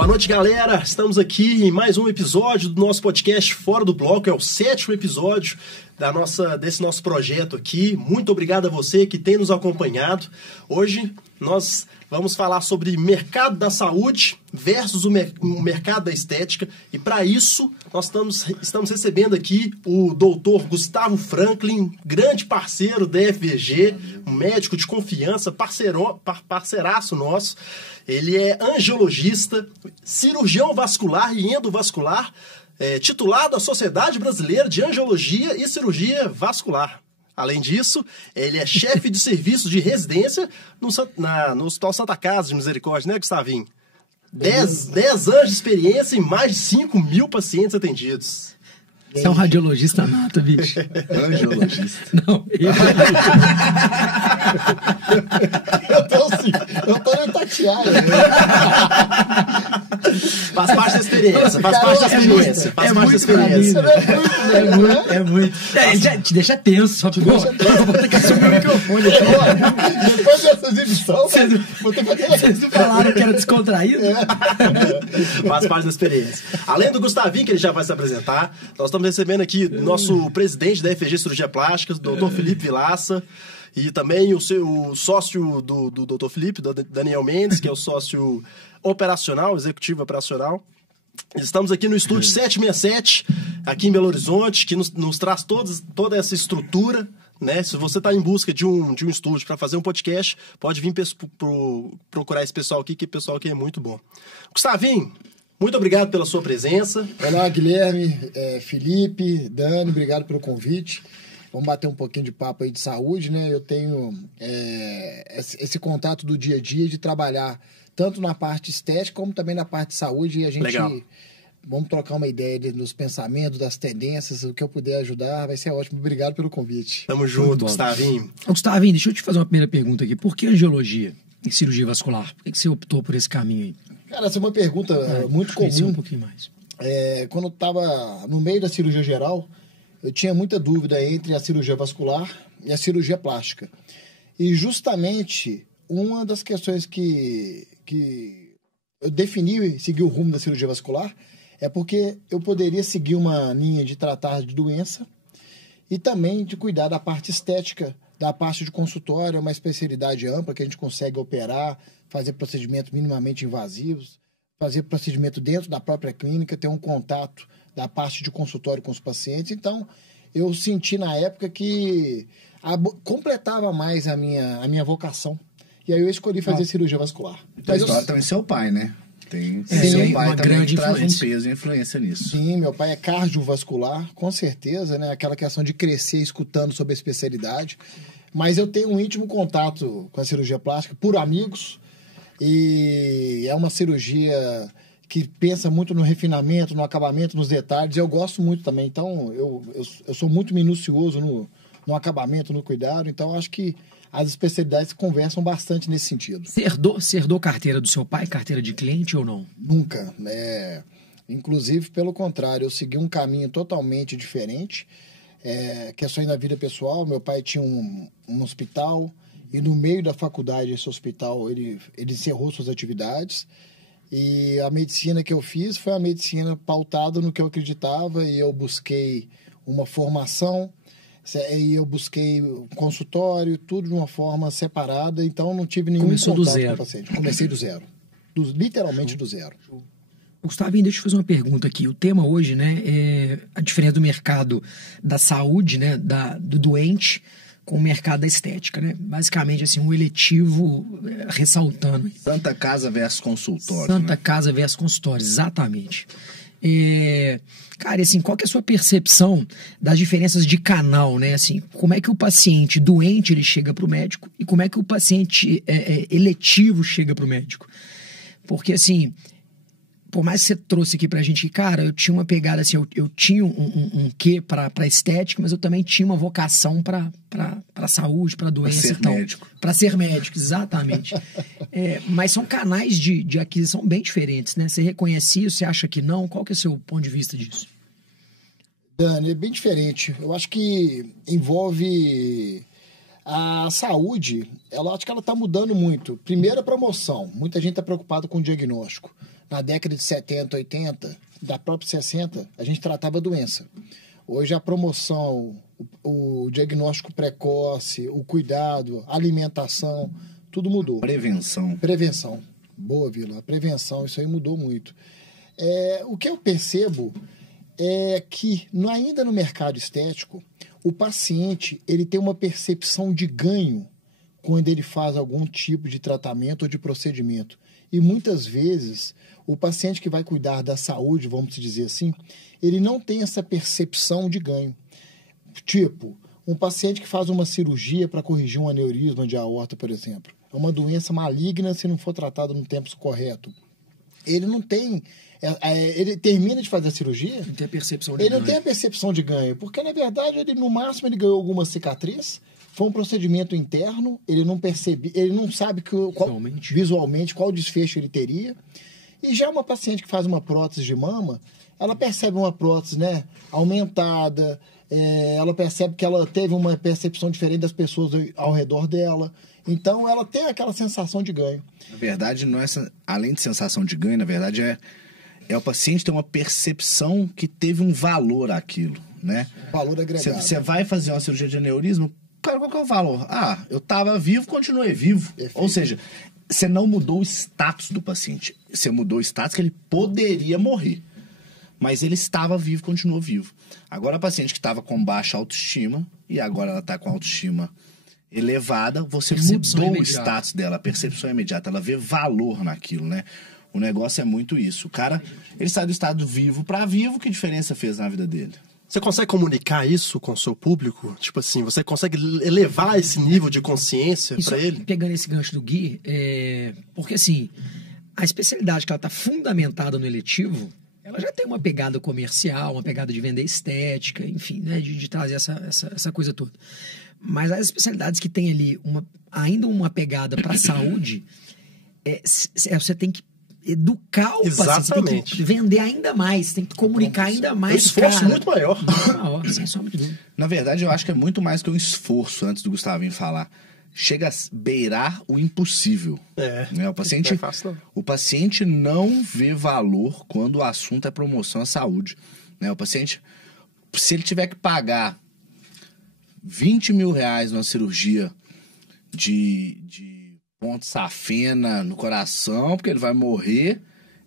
Boa noite, galera. Estamos aqui em mais um episódio do nosso podcast Fora do Bloco. É o 7º episódio desse nosso projeto aqui. Muito obrigado a você que tem nos acompanhado. Hoje nós vamos falar sobre mercado da saúde versus o mercado da estética. E para isso, nós estamos recebendo aqui o doutor Gustavo Franklin, grande parceiro da FVG, um médico de confiança, parceiraço nosso. Ele é angiologista, cirurgião vascular e endovascular, titulado da Sociedade Brasileira de Angiologia e Cirurgia Vascular. Além disso, ele é chefe de serviço de residência no Hospital Santa Casa de Misericórdia, né, Gustavinho? 10 anos de experiência e mais de 5.000 pacientes atendidos. Você é um radiologista nato, bicho. Angiologista. Não, eu tô meio tateado. Faz parte da experiência, faz parte da experiência. É muito. Já te deixa tenso, só que vou ter que assumir o microfone aqui. Depois dessa exibição, vou ter que fazer. Vocês não falaram que era descontraído? Faz parte da experiência. Além do Gustavinho, que ele já vai se apresentar, nós estamos recebendo aqui nosso presidente da FVG Cirurgia Plástica, o doutor Felipe Vilaça, e também o sócio do doutor Felipe, do Daniel Mendes, que é o sócio operacional, executivo operacional. Estamos aqui no estúdio 767, aqui em Belo Horizonte, que nos traz toda essa estrutura, né? Se você está em busca de um estúdio para fazer um podcast, pode vir procurar esse pessoal aqui, que o pessoal aqui é muito bom. Gustavinho, muito obrigado pela sua presença. Olá, Guilherme, Felipe, Dani, obrigado pelo convite. Vamos bater um pouquinho de papo aí de saúde, né? Eu tenho esse contato do dia a dia de trabalhar tanto na parte estética como também na parte de saúde. E a gente... Legal. Vamos trocar uma ideia dos pensamentos, das tendências, o que eu puder ajudar, vai ser ótimo. Obrigado pelo convite. Tamo junto, Gustavinho. Gustavinho, deixa eu te fazer uma primeira pergunta aqui. Por que angiologia e cirurgia vascular? Por que você optou por esse caminho aí? Cara, essa é uma pergunta muito comum. Um pouquinho mais. Quando eu estava no meio da cirurgia geral, eu tinha muita dúvida entre a cirurgia vascular e a cirurgia plástica. E justamente uma das questões que eu defini seguir o rumo da cirurgia vascular é porque eu poderia seguir uma linha de tratar de doença e também de cuidar da parte estética, da parte de consultório, uma especialidade ampla que a gente consegue operar, fazer procedimentos minimamente invasivos, fazer procedimento dentro da própria clínica, ter um contato da parte de consultório com os pacientes. Então, eu senti na época que completava mais a minha vocação. E aí eu escolhi fazer cirurgia vascular. A história também é seu pai, né? Seu pai uma também grande traz influência. um peso e influência nisso. Sim, meu pai é cardiovascular, com certeza, né? Aquela questão de crescer escutando sobre a especialidade. Mas eu tenho um íntimo contato com a cirurgia plástica por amigos. E é uma cirurgia que pensa muito no refinamento, no acabamento, nos detalhes. Eu gosto muito também. Então, eu sou muito minucioso no acabamento, no cuidado. Então, acho que as especialidades conversam bastante nesse sentido. Você herdou carteira do seu pai, carteira de cliente ou não? Nunca. Inclusive, pelo contrário, eu segui um caminho totalmente diferente. Questões da vida pessoal. Meu pai tinha um hospital e no meio da faculdade, esse hospital, ele encerrou suas atividades. E a medicina que eu fiz foi a medicina pautada no que eu acreditava e eu busquei uma formação e eu busquei consultório, tudo de uma forma separada, então não tive nenhum Começou do contato zero. com o paciente. Comecei do zero. Literalmente do zero. Gustavinho, deixa eu fazer uma pergunta aqui. O tema hoje, né, é a diferença do mercado da saúde, né, do doente, com o mercado da estética, né? Basicamente, assim, um eletivo ressaltando. Santa Casa versus consultório. Santa né? Casa versus consultório, exatamente. Cara, assim, qual que é a sua percepção das diferenças de canal, né? Assim, como é que o paciente doente ele chega para o médico e como é que o paciente eletivo chega para o médico? Porque, assim, por mais que você trouxe aqui pra gente, cara, eu tinha uma pegada assim, eu tinha um quê pra estética, mas eu também tinha uma vocação pra saúde, pra doença e tal. Pra ser médico, exatamente. Mas são canais de aquisição bem diferentes, né? Você reconhece isso, você acha que não? Qual que é o seu ponto de vista disso? Dani, é bem diferente. Eu acho que envolve a saúde, acho que ela está mudando muito. Primeiro, a promoção. Muita gente está preocupada com o diagnóstico. na década de 70, 80, da própria 60, a gente tratava a doença. Hoje a promoção, o diagnóstico precoce, o cuidado, a alimentação, tudo mudou. Prevenção. Boa, Vila. A prevenção, isso aí mudou muito. O que eu percebo é que ainda no mercado estético, o paciente ele tem uma percepção de ganho quando ele faz algum tipo de tratamento ou de procedimento. E muitas vezes, o paciente que vai cuidar da saúde, vamos dizer assim, ele não tem essa percepção de ganho. Tipo, um paciente que faz uma cirurgia para corrigir um aneurisma de aorta, por exemplo. É uma doença maligna se não for tratada no tempo correto. Ele não tem... ele termina de fazer a cirurgia... Não tem a percepção de ganho. Ele não tem a percepção de ganho. Porque, na verdade, no máximo, ele ganhou alguma cicatriz. Foi um procedimento interno. Ele não percebe... Ele não sabe visualmente qual desfecho ele teria. E já uma paciente que faz uma prótese de mama, ela percebe uma prótese, né, aumentada. Ela percebe que ela teve uma percepção diferente das pessoas ao redor dela. Então, ela tem aquela sensação de ganho. Na verdade, não é, além de sensação de ganho, na verdade, é o paciente ter uma percepção que teve um valor àquilo, né? Valor agregado. Você vai fazer uma cirurgia de aneurisma, cara, qual que é o valor? Eu estava vivo, continuei vivo. Perfeito. Ou seja, você não mudou o status do paciente. Você mudou o status que ele poderia morrer. Mas ele estava vivo, continuou vivo. Agora, a paciente que estava com baixa autoestima, e agora ela está com autoestima elevada, você mudou o status dela, a percepção é imediata, ela vê valor naquilo, né? O negócio é muito isso. O cara, ele sai do estado vivo para vivo, que diferença fez na vida dele? Você consegue comunicar isso com o seu público? Tipo assim, você consegue elevar esse nível de consciência para ele? Pegando esse gancho do Gui, porque assim, a especialidade que ela está fundamentada no eletivo, ela já tem uma pegada comercial, uma pegada de vender estética, enfim, né, de trazer essa coisa toda. Mas as especialidades que tem ali ainda uma pegada para a saúde, você tem que educar o paciente, você tem que vender ainda mais, você tem que comunicar ainda mais. É um esforço muito maior. Sem sombra de dúvida. Na verdade, eu acho que é muito mais que um esforço, antes do Gustavinho falar. Chega a beirar o impossível. Né? O paciente não vê valor quando o assunto é promoção à saúde. Né? O paciente, se ele tiver que pagar 20 mil reais numa cirurgia de ponte safena no coração, porque ele vai morrer,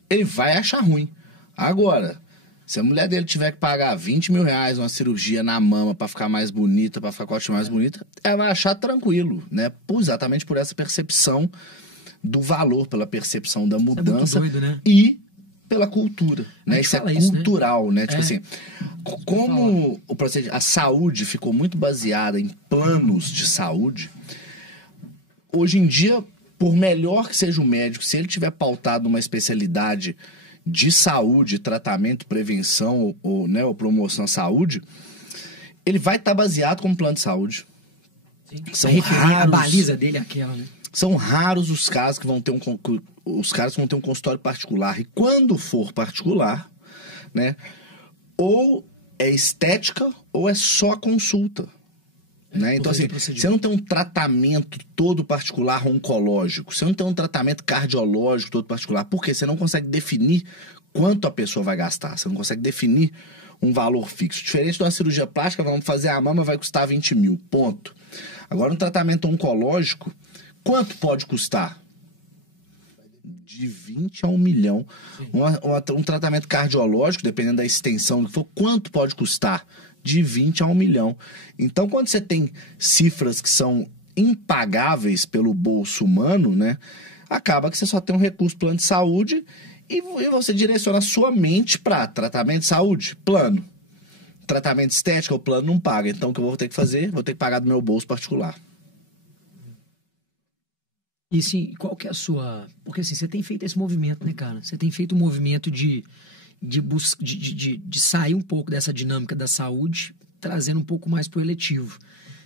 ele vai achar ruim. Agora, se a mulher dele tiver que pagar 20 mil reais numa cirurgia na mama pra ficar mais bonita, pra ficar com a autoestima mais bonita, ela vai achar tranquilo, né? Exatamente por essa percepção do valor, pela percepção da mudança. É muito doido, né? E pela cultura, né? Isso é cultural, né? Tipo assim, como a saúde ficou muito baseada em planos de saúde, hoje em dia, por melhor que seja o médico, se ele tiver pautado numa especialidade de saúde, tratamento, prevenção ou promoção à saúde, ele vai estar baseado como plano de saúde. Sim. São raros, a baliza dele é aquela, né? São raros os casos que vão ter os caras que vão ter um consultório particular. E quando for particular, né, ou é estética ou é só consulta. Né? Então, assim, você não tem um tratamento todo particular oncológico, você não tem um tratamento cardiológico todo particular, porque você não consegue definir quanto a pessoa vai gastar, você não consegue definir um valor fixo. Diferente de uma cirurgia plástica, vamos fazer a mama, vai custar 20 mil, ponto. Agora, um tratamento oncológico, quanto pode custar? De 20 a 1 milhão. Um tratamento cardiológico, dependendo da extensão que for, quanto pode custar? De 20 a 1 milhão. Então, quando você tem cifras que são impagáveis pelo bolso humano, né, acaba que você só tem um recurso plano de saúde e você direciona a sua mente para tratamento de saúde, plano. Tratamento estético, o plano não paga. Então, o que eu vou ter que fazer? Vou ter que pagar do meu bolso particular. E sim, qual que é a sua... Porque assim, você tem feito esse movimento, né, cara? Você tem feito um movimento de sair um pouco dessa dinâmica da saúde, trazendo um pouco mais para o eletivo.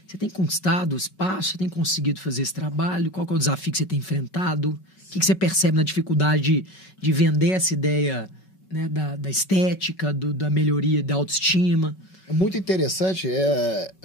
Você tem conquistado o espaço? Você tem conseguido fazer esse trabalho? Qual que é o desafio que você tem enfrentado? O que você percebe na dificuldade de vender essa ideia, né, da estética, da melhoria, da autoestima? É muito interessante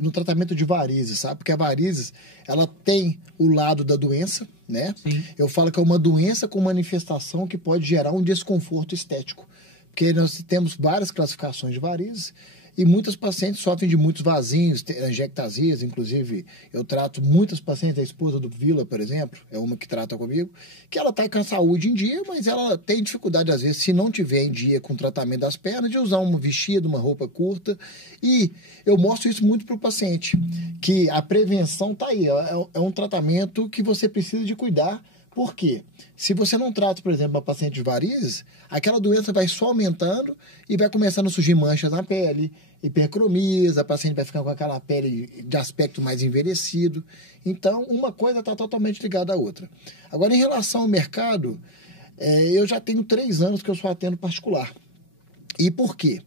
no tratamento de varizes, sabe? Porque a varizes, ela tem o lado da doença, né? Sim. Eu falo que é uma doença com manifestação que pode gerar um desconforto estético. Porque nós temos várias classificações de varizes e muitas pacientes sofrem de muitos vasinhos, angiectasias, inclusive eu trato muitas pacientes, a esposa do Vila, por exemplo, é uma que trata comigo, que ela está com a saúde em dia, mas ela tem dificuldade, às vezes, se não tiver em dia com o tratamento das pernas, de usar um vestido, uma roupa curta, e eu mostro isso muito para o paciente, que a prevenção está aí, é um tratamento que você precisa de cuidar. Por quê? Se você não trata, por exemplo, uma paciente de varizes, aquela doença vai só aumentando e vai começando a surgir manchas na pele, hipercromias, a paciente vai ficar com aquela pele de aspecto mais envelhecido. Então, uma coisa está totalmente ligada à outra. Agora, em relação ao mercado, eu já tenho 3 anos que eu só atendo particular. E por quê?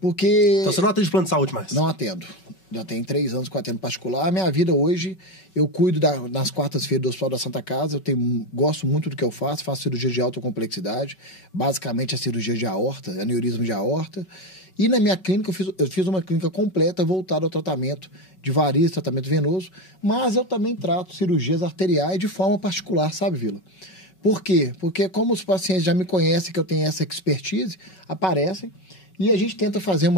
Porque... Então você não atende plano de saúde mais? Não atendo. Já tem 3 anos que eu atendo particular. A minha vida hoje, eu cuido nas quartas-feiras do Hospital da Santa Casa. Gosto muito do que eu faço cirurgia de alta complexidade, basicamente a cirurgia de aorta, aneurisma de aorta. E na minha clínica, eu fiz uma clínica completa voltada ao tratamento de varizes, tratamento venoso, mas eu também trato cirurgias arteriais de forma particular, sabe, Vila? Por quê? Porque como os pacientes já me conhecem que eu tenho essa expertise, aparecem e a gente tenta fazer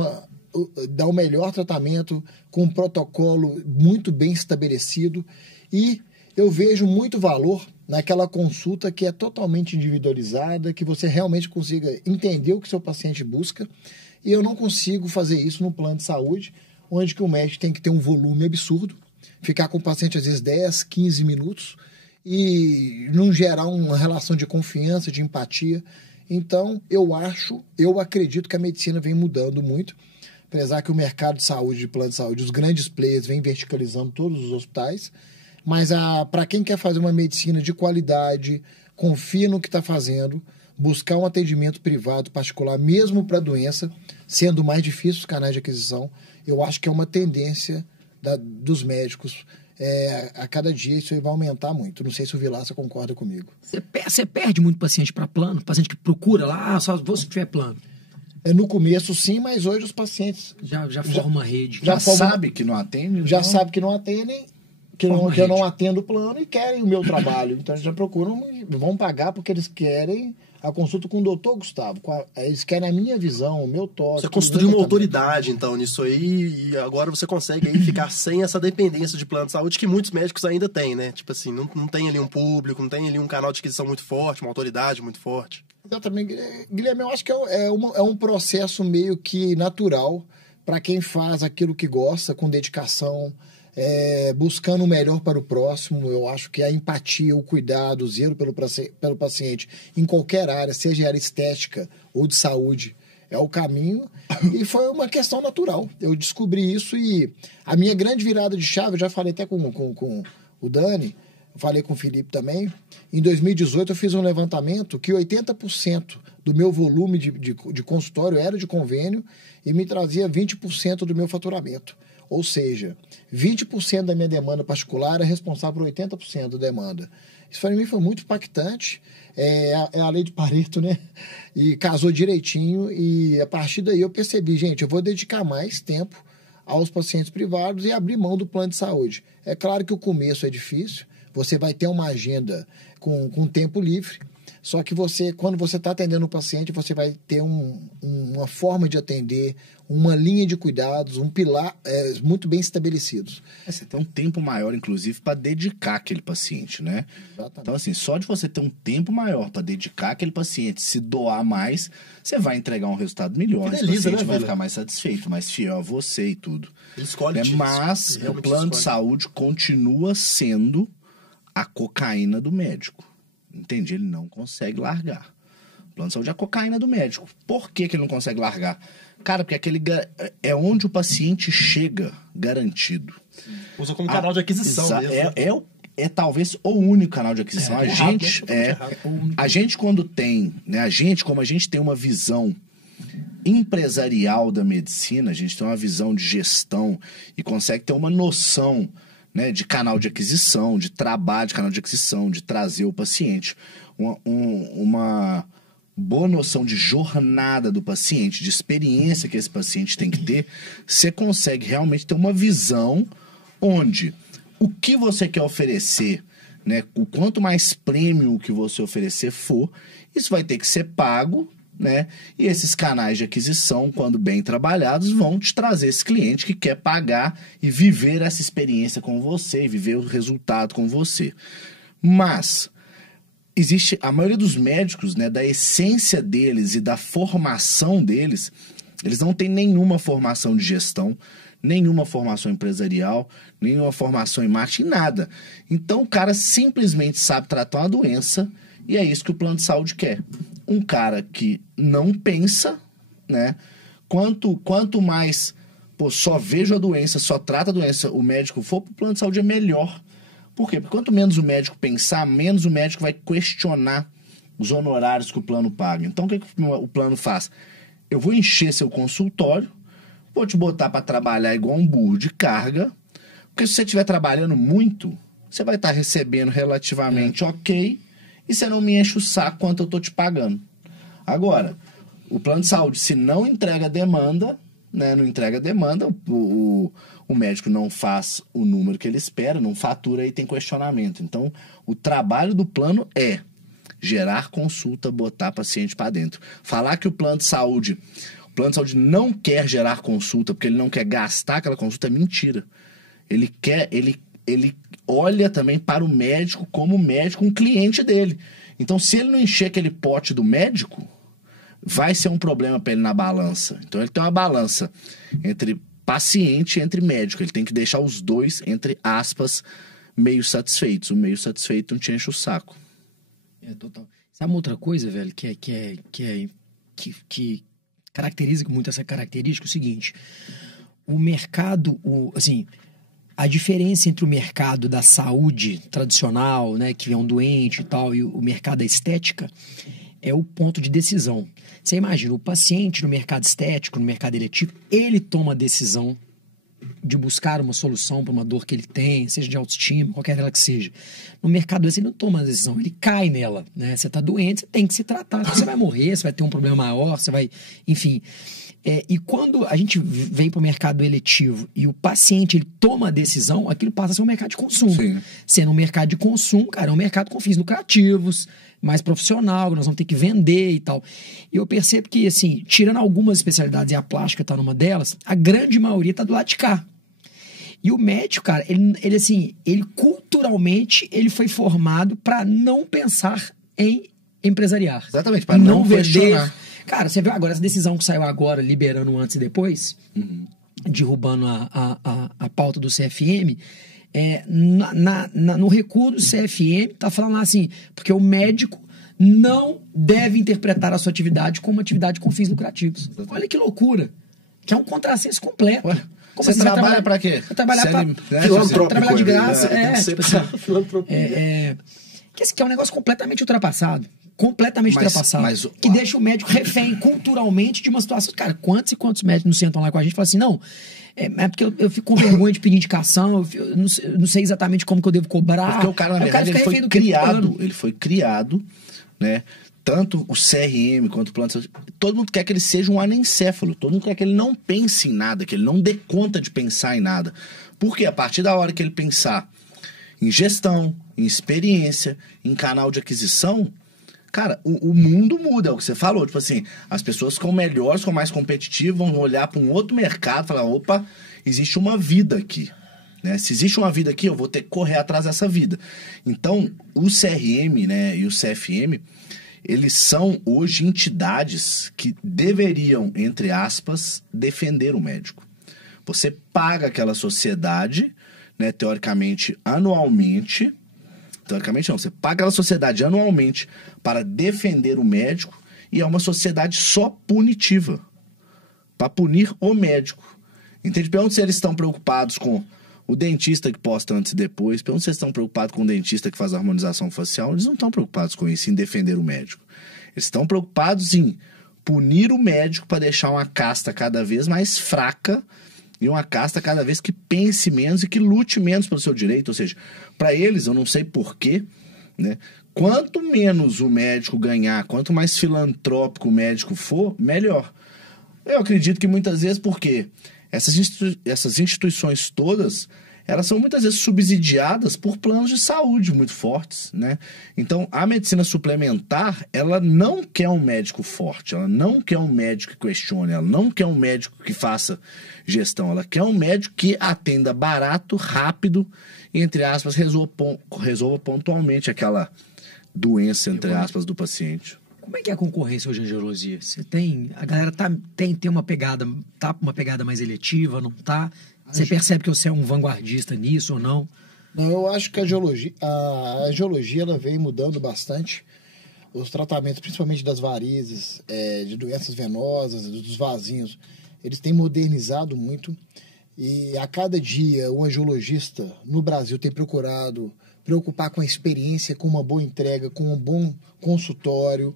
dar o melhor tratamento com um protocolo muito bem estabelecido e eu vejo muito valor naquela consulta que é totalmente individualizada, que você realmente consiga entender o que seu paciente busca e eu não consigo fazer isso no plano de saúde, onde que o médico tem que ter um volume absurdo, ficar com o paciente às vezes 10, 15 minutos e não gerar uma relação de confiança, de empatia. Então, eu acredito que a medicina vem mudando muito, apesar que o mercado de saúde, de plano de saúde, os grandes players vêm verticalizando todos os hospitais, mas para quem quer fazer uma medicina de qualidade, confia no que está fazendo, buscar um atendimento privado, particular, mesmo para doença, sendo mais difícil os canais de aquisição, eu acho que é uma tendência dos médicos. A cada dia isso vai aumentar muito. Não sei se o Vilaça concorda comigo. Você perde muito paciente para plano? Paciente que procura lá, só vou se tiver plano. No começo sim, mas hoje os pacientes... Já forma uma rede. Já sabe que não atende? Já sabe que não atendem, que eu não atendo o plano e querem o meu trabalho. Então eles já procuram, vão pagar porque eles querem a consulta com o doutor Gustavo. Eles querem a minha visão, o meu toque. Você construiu uma autoridade, então, nisso aí, e agora você consegue aí ficar sem essa dependência de plano de saúde que muitos médicos ainda têm, né? Tipo assim, não tem ali um público, não tem ali um canal de aquisição muito forte, uma autoridade muito forte. Exatamente. Guilherme, eu acho que é um processo meio que natural para quem faz aquilo que gosta, com dedicação, buscando o melhor para o próximo. Eu acho que a empatia, o cuidado, o zelo pelo paciente, em qualquer área, seja área estética ou de saúde, é o caminho. E foi uma questão natural. Eu descobri isso e a minha grande virada de chave, eu já falei até com o Dani, falei com o Felipe também. Em 2018 eu fiz um levantamento que 80% do meu volume de consultório era de convênio e me trazia 20% do meu faturamento. Ou seja, 20% da minha demanda particular é responsável por 80% da demanda. Isso para mim foi muito impactante. É a lei de Pareto, né? E casou direitinho e a partir daí eu percebi, gente, eu vou dedicar mais tempo aos pacientes privados e abrir mão do plano de saúde. É claro que o começo é difícil, você vai ter uma agenda com tempo livre, só que quando você está atendendo o paciente, você vai ter uma forma de atender, uma linha de cuidados, um pilar muito bem estabelecidos. Você tem um tempo maior, inclusive, para dedicar aquele paciente, né? Exatamente. Então, assim, só de você ter um tempo maior para dedicar aquele paciente, se doar mais, você vai entregar um resultado melhor. Esse paciente vai ficar mais satisfeito, mais fiel a você e tudo. Ele escolhe Mas o plano de saúde continua sendo a cocaína do médico. Entende? Ele não consegue largar. O plano de saúde é a cocaína do médico. Por que ele não consegue largar? Cara, porque é onde o paciente chega garantido. Usa como canal de aquisição mesmo. É talvez o único canal de aquisição. A gente quando tem, né? Como a gente tem uma visão empresarial da medicina, a gente tem uma visão de gestão e consegue ter uma noção, né, de canal de aquisição, de trabalho de canal de aquisição, de trazer o paciente. boa noção de jornada do paciente, de experiência que esse paciente tem que ter, você consegue realmente ter uma visão onde o que você quer oferecer, né, o quanto mais prêmio que você oferecer for, isso vai ter que ser pago, né? E esses canais de aquisição, quando bem trabalhados, vão te trazer esse cliente que quer pagar e viver essa experiência com você, viver o resultado com você. Mas existe a maioria dos médicos, né, da essência deles e da formação deles, eles não têm nenhuma formação de gestão, nenhuma formação empresarial, nenhuma formação em marketing, nada. Então o cara simplesmente sabe tratar uma doença e é isso que o plano de saúde quer. Um cara que não pensa, né? Quanto mais só vejo a doença, só trata a doença, o médico for, o plano de saúde é melhor. Por quê? Porque quanto menos o médico pensar, menos o médico vai questionar os honorários que o plano paga. Então o que o plano faz? Eu vou encher seu consultório, vou te botar para trabalhar igual um burro de carga, porque se você estiver trabalhando muito, você vai estar recebendo relativamente ok, e você não me enche o saco quanto eu estou te pagando. Agora, o plano de saúde, se não entrega demanda, né, não entrega demanda, o médico não faz o número que ele espera, não fatura e tem questionamento. Então, o trabalho do plano é gerar consulta, botar paciente para dentro. Falar que o plano de saúde não quer gerar consulta porque ele não quer gastar aquela consulta é mentira. Ele olha também para o médico como médico, um cliente dele. Então, se ele não encher aquele pote do médico, vai ser um problema para ele na balança. Então, ele tem uma balança entre paciente e entre médico. Ele tem que deixar os dois, entre aspas, meio satisfeitos. O meio satisfeito não te enche o saco. Total. Sabe uma outra coisa, velho, que caracteriza muito essa característica? É o seguinte: o mercado, assim, a diferença entre o mercado da saúde tradicional, né, que é um doente e tal, e o mercado da estética, é o ponto de decisão. Você imagina, o paciente no mercado estético, no mercado eletivo, ele toma a decisão de buscar uma solução para uma dor que ele tem, seja de autoestima, qualquer ela que seja. No mercado desse, ele não toma a decisão, ele cai nela, né? Você está doente, você tem que se tratar, você vai morrer, você vai ter um problema maior, você vai... Enfim... e quando a gente vem para o mercado eletivo e o paciente ele toma a decisão, aquilo passa a ser um mercado de consumo. Sim. Sendo um mercado de consumo, cara, é um mercado com fins lucrativos, mais profissional, nós vamos ter que vender e tal. E eu percebo que, assim, tirando algumas especialidades, e a plástica está numa delas, a grande maioria está do lado de cá. E o médico, cara, ele culturalmente, ele foi formado para não pensar em empresariar. Exatamente, para não vender. questionar. Cara, você viu agora essa decisão que saiu agora, liberando o antes e depois, derrubando a pauta do CFM, no recuo do CFM, tá falando lá assim, porque o médico não deve interpretar a sua atividade como uma atividade com fins lucrativos. Olha que loucura, que é um contrassenso completo. Ué, você trabalha para quê? Trabalhar para trabalhar de graça. Que é um negócio completamente ultrapassado. Ultrapassado. Que deixa o médico refém culturalmente de uma situação. Cara, quantos e quantos médicos não sentam lá com a gente e falam assim, não, é porque eu fico com vergonha de pedir indicação, eu não sei exatamente como que eu devo cobrar. Porque o cara, na verdade, ele foi criado, né? Tanto o CRM quanto o plano de saúde, todo mundo quer que ele seja um anencéfalo, todo mundo quer que ele não pense em nada, que ele não dê conta de pensar em nada. Porque a partir da hora que ele pensar em gestão, em experiência, em canal de aquisição, cara, o mundo muda, é o que você falou. Tipo assim, as pessoas ficam melhores, ficam mais competitivas, vão olhar para um outro mercado e falar, opa, existe uma vida aqui. Né? Se existe uma vida aqui, eu vou ter que correr atrás dessa vida. Então, o CRM, né, e o CFM, eles são hoje entidades que deveriam, entre aspas, defender o médico. Você paga aquela sociedade, né, teoricamente, anualmente. Teoricamente não, você paga aquela sociedade anualmente para defender o médico e é uma sociedade só punitiva. Para punir o médico. Entende? Pergunta se eles estão preocupados com o dentista que posta antes e depois. Pergunta se eles estão preocupados com o dentista que faz a harmonização facial. Eles não estão preocupados com isso, em defender o médico. Eles estão preocupados em punir o médico para deixar uma casta cada vez mais fraca e uma casta cada vez que pense menos e que lute menos pelo seu direito. Ou seja, para eles, eu não sei porquê, né? Quanto menos o médico ganhar, quanto mais filantrópico o médico for, melhor. Eu acredito que muitas vezes, porque essas instituições todas, elas são muitas vezes subsidiadas por planos de saúde muito fortes, né? Então, a medicina suplementar, ela não quer um médico forte, ela não quer um médico que questione, ela não quer um médico que faça gestão, ela quer um médico que atenda barato, rápido, e, entre aspas, resolva pontualmente aquela doença, entre aspas, do paciente. Como é que é a concorrência hoje em angiologia? Você tem... A galera tem uma pegada... Tá uma pegada mais eletiva, não tá? Você percebe que você é um vanguardista nisso ou não? Não, eu acho que a angiologia ela vem mudando bastante. Os tratamentos, principalmente das varizes, de doenças venosas, dos vasinhos, eles têm modernizado muito. E a cada dia o angiologista no Brasil tem procurado preocupar com a experiência, com uma boa entrega, com um bom consultório,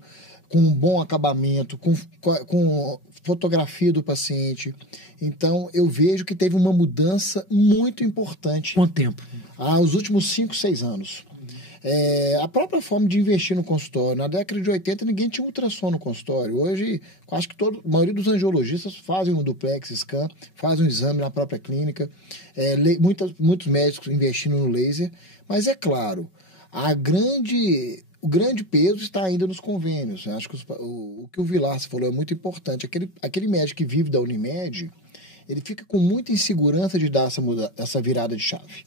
com um bom acabamento, com fotografia do paciente. Então, eu vejo que teve uma mudança muito importante. Quanto tempo? Os últimos 5, 6 anos. A própria forma de investir no consultório. Na década de 80, ninguém tinha ultrassom no consultório. Hoje, acho que a maioria dos angiologistas fazem um duplex scan, fazem um exame na própria clínica. Muitos médicos investindo no laser. Mas é claro, o grande peso está ainda nos convênios. Eu acho que o que o Vilar falou é muito importante. Aquele médico que vive da Unimed, ele fica com muita insegurança de dar essa virada de chave.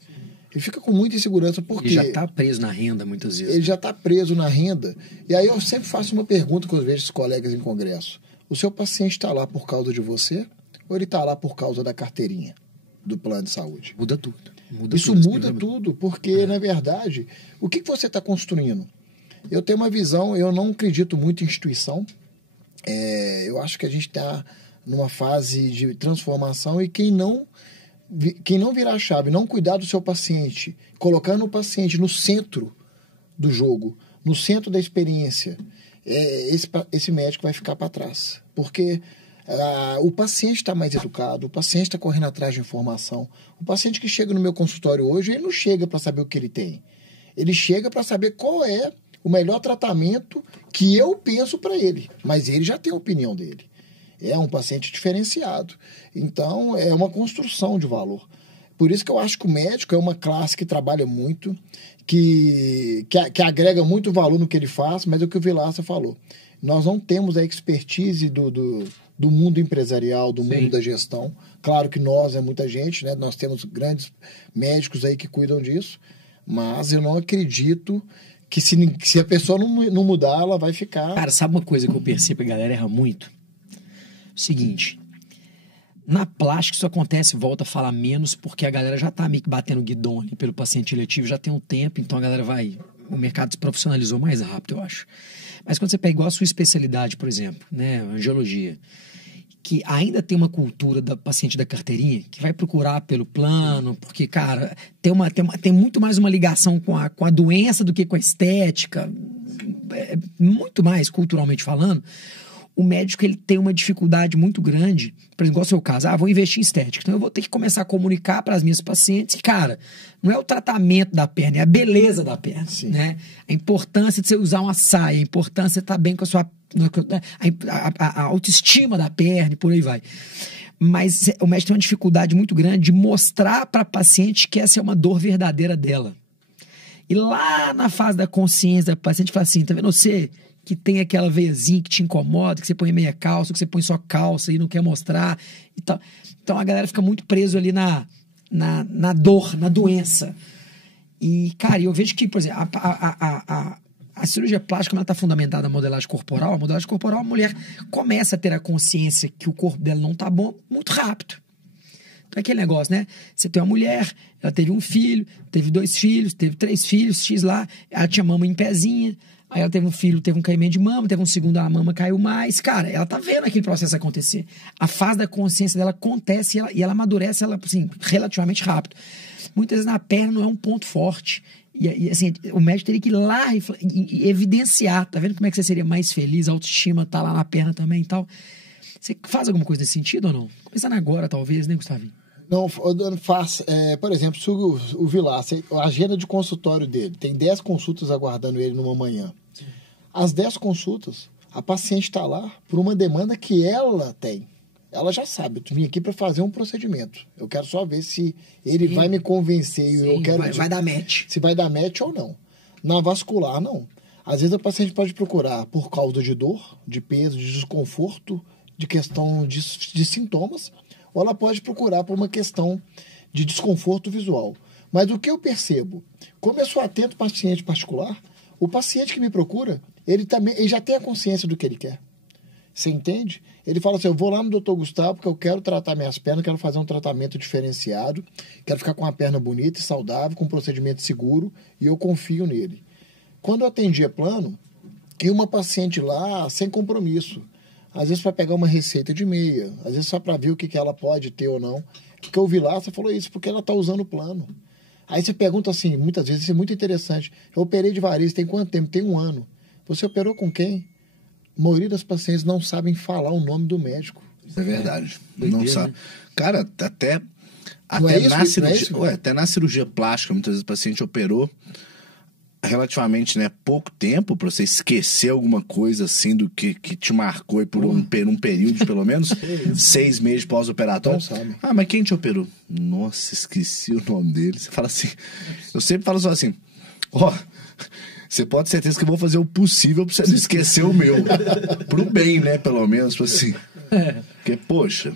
Ele fica com muita insegurança porque... Ele já está preso na renda, muitas vezes. Ele já está preso na renda. E aí eu sempre faço uma pergunta quando eu vejo os colegas em congresso. O seu paciente está lá por causa de você ou ele está lá por causa da carteirinha do plano de saúde? Muda tudo. Isso muda tudo, porque, na verdade, o que você está construindo? Eu tenho uma visão, eu não acredito muito em instituição. Eu acho que a gente está numa fase de transformação e quem não virar a chave, não cuidar do seu paciente, colocando o paciente no centro do jogo, no centro da experiência, esse médico vai ficar para trás. Porque o paciente está mais educado, o paciente está correndo atrás de informação. O paciente que chega no meu consultório hoje, ele não chega para saber o que ele tem. Ele chega para saber qual é o melhor tratamento que eu penso para ele. Mas ele já tem a opinião dele. É um paciente diferenciado. Então, é uma construção de valor. Por isso que eu acho que o médico é uma classe que trabalha muito, que agrega muito valor no que ele faz, mas é o que o Vilaça falou. Nós não temos a expertise do mundo empresarial, do mundo da gestão. Claro que nós é muita gente, né? Nós temos grandes médicos aí que cuidam disso, mas eu não acredito que se a pessoa não mudar, ela vai ficar... Cara, sabe uma coisa que eu percebo que a galera erra muito? O seguinte, na plástica isso acontece, volta a falar menos, porque a galera já tá meio que batendo guidão ali pelo paciente eletivo, já tem um tempo, então a galera o mercado se profissionalizou mais rápido, eu acho. Mas quando você pega igual a sua especialidade, por exemplo, né, angiologia, que ainda tem uma cultura da paciente da carteirinha, que vai procurar pelo plano, porque, cara, tem muito mais uma ligação com a doença do que com a estética, muito mais culturalmente falando. O médico ele tem uma dificuldade muito grande, por exemplo, igual o seu caso, vou investir em estética, então eu vou ter que começar a comunicar para as minhas pacientes que, cara, não é o tratamento da perna, é a beleza da perna, né? A importância de você usar uma saia, a importância de estar bem com a sua... a autoestima da perna e por aí vai. Mas o médico tem uma dificuldade muito grande de mostrar para a paciente que essa é uma dor verdadeira dela. E lá na fase da consciência da paciente fala assim, tá vendo você... que tem aquela veiazinha que te incomoda, que você põe meia calça, que você põe só calça e não quer mostrar e tal. Então a galera fica muito preso ali na dor, na doença. E, cara, eu vejo que, por exemplo, a cirurgia plástica, como ela está fundamentada na modelagem corporal, a mulher começa a ter a consciência que o corpo dela não tá bom muito rápido. Então é aquele negócio, né? Você tem uma mulher, ela teve um filho, teve 2 filhos, teve 3 filhos, X lá, ela tinha mama em pezinha. Aí ela teve um filho, teve um caimento de mama, teve um segundo, a mama caiu mais. Cara, ela tá vendo aquele processo acontecer. A fase da consciência dela acontece e ela amadurece assim, relativamente rápido. Muitas vezes na perna não é um ponto forte. E assim, o médico teria que ir lá e evidenciar. Tá vendo como é que você seria mais feliz? A autoestima tá lá na perna também e tal. Você faz alguma coisa nesse sentido ou não? Começando agora, talvez, né, Gustavinho? Não, faz. Por exemplo, se o Vilaça, a agenda de consultório dele, tem 10 consultas aguardando ele numa manhã. Sim. As 10 consultas, a paciente está lá por uma demanda que ela tem. Ela já sabe, eu vim aqui para fazer um procedimento. Eu quero só ver se ele vai me convencer. Sim, eu quero vai dar match. Se vai dar match ou não. Na vascular, não. Às vezes a paciente pode procurar por causa de dor, de peso, de desconforto, de questão de sintomas, ou ela pode procurar por uma questão de desconforto visual. Mas o que eu percebo, como eu sou atento paciente particular, o paciente que me procura, ele já tem a consciência do que ele quer. Você entende? Ele fala assim, eu vou lá no Dr. Gustavo porque eu quero tratar minhas pernas, quero fazer um tratamento diferenciado, quero ficar com a perna bonita e saudável, com um procedimento seguro, e eu confio nele. Quando eu atendia plano, ia uma paciente lá sem compromisso. Às vezes para pegar uma receita de meia, às vezes só para ver o que ela pode ter ou não. Porque eu vi lá, você falou isso, porque ela está usando o plano. Aí você pergunta assim, muitas vezes, isso é muito interessante. Eu operei de variz, tem quanto tempo? Tem 1 ano. Você operou com quem? A maioria das pacientes não sabem falar o nome do médico. Isso é verdade. Não sabe. Cara, até na cirurgia, até na cirurgia plástica, muitas vezes o paciente operou relativamente, né, pouco tempo para você esquecer alguma coisa assim do que te marcou e por um período, pelo menos 6 meses pós-operatório. Ah, mas quem te operou? Nossa, esqueci o nome dele. Você fala assim, eu sempre falo só assim, você pode ter certeza que eu vou fazer o possível pra você não esquecer o meu. Pro bem, né, pelo menos, assim. Porque, poxa.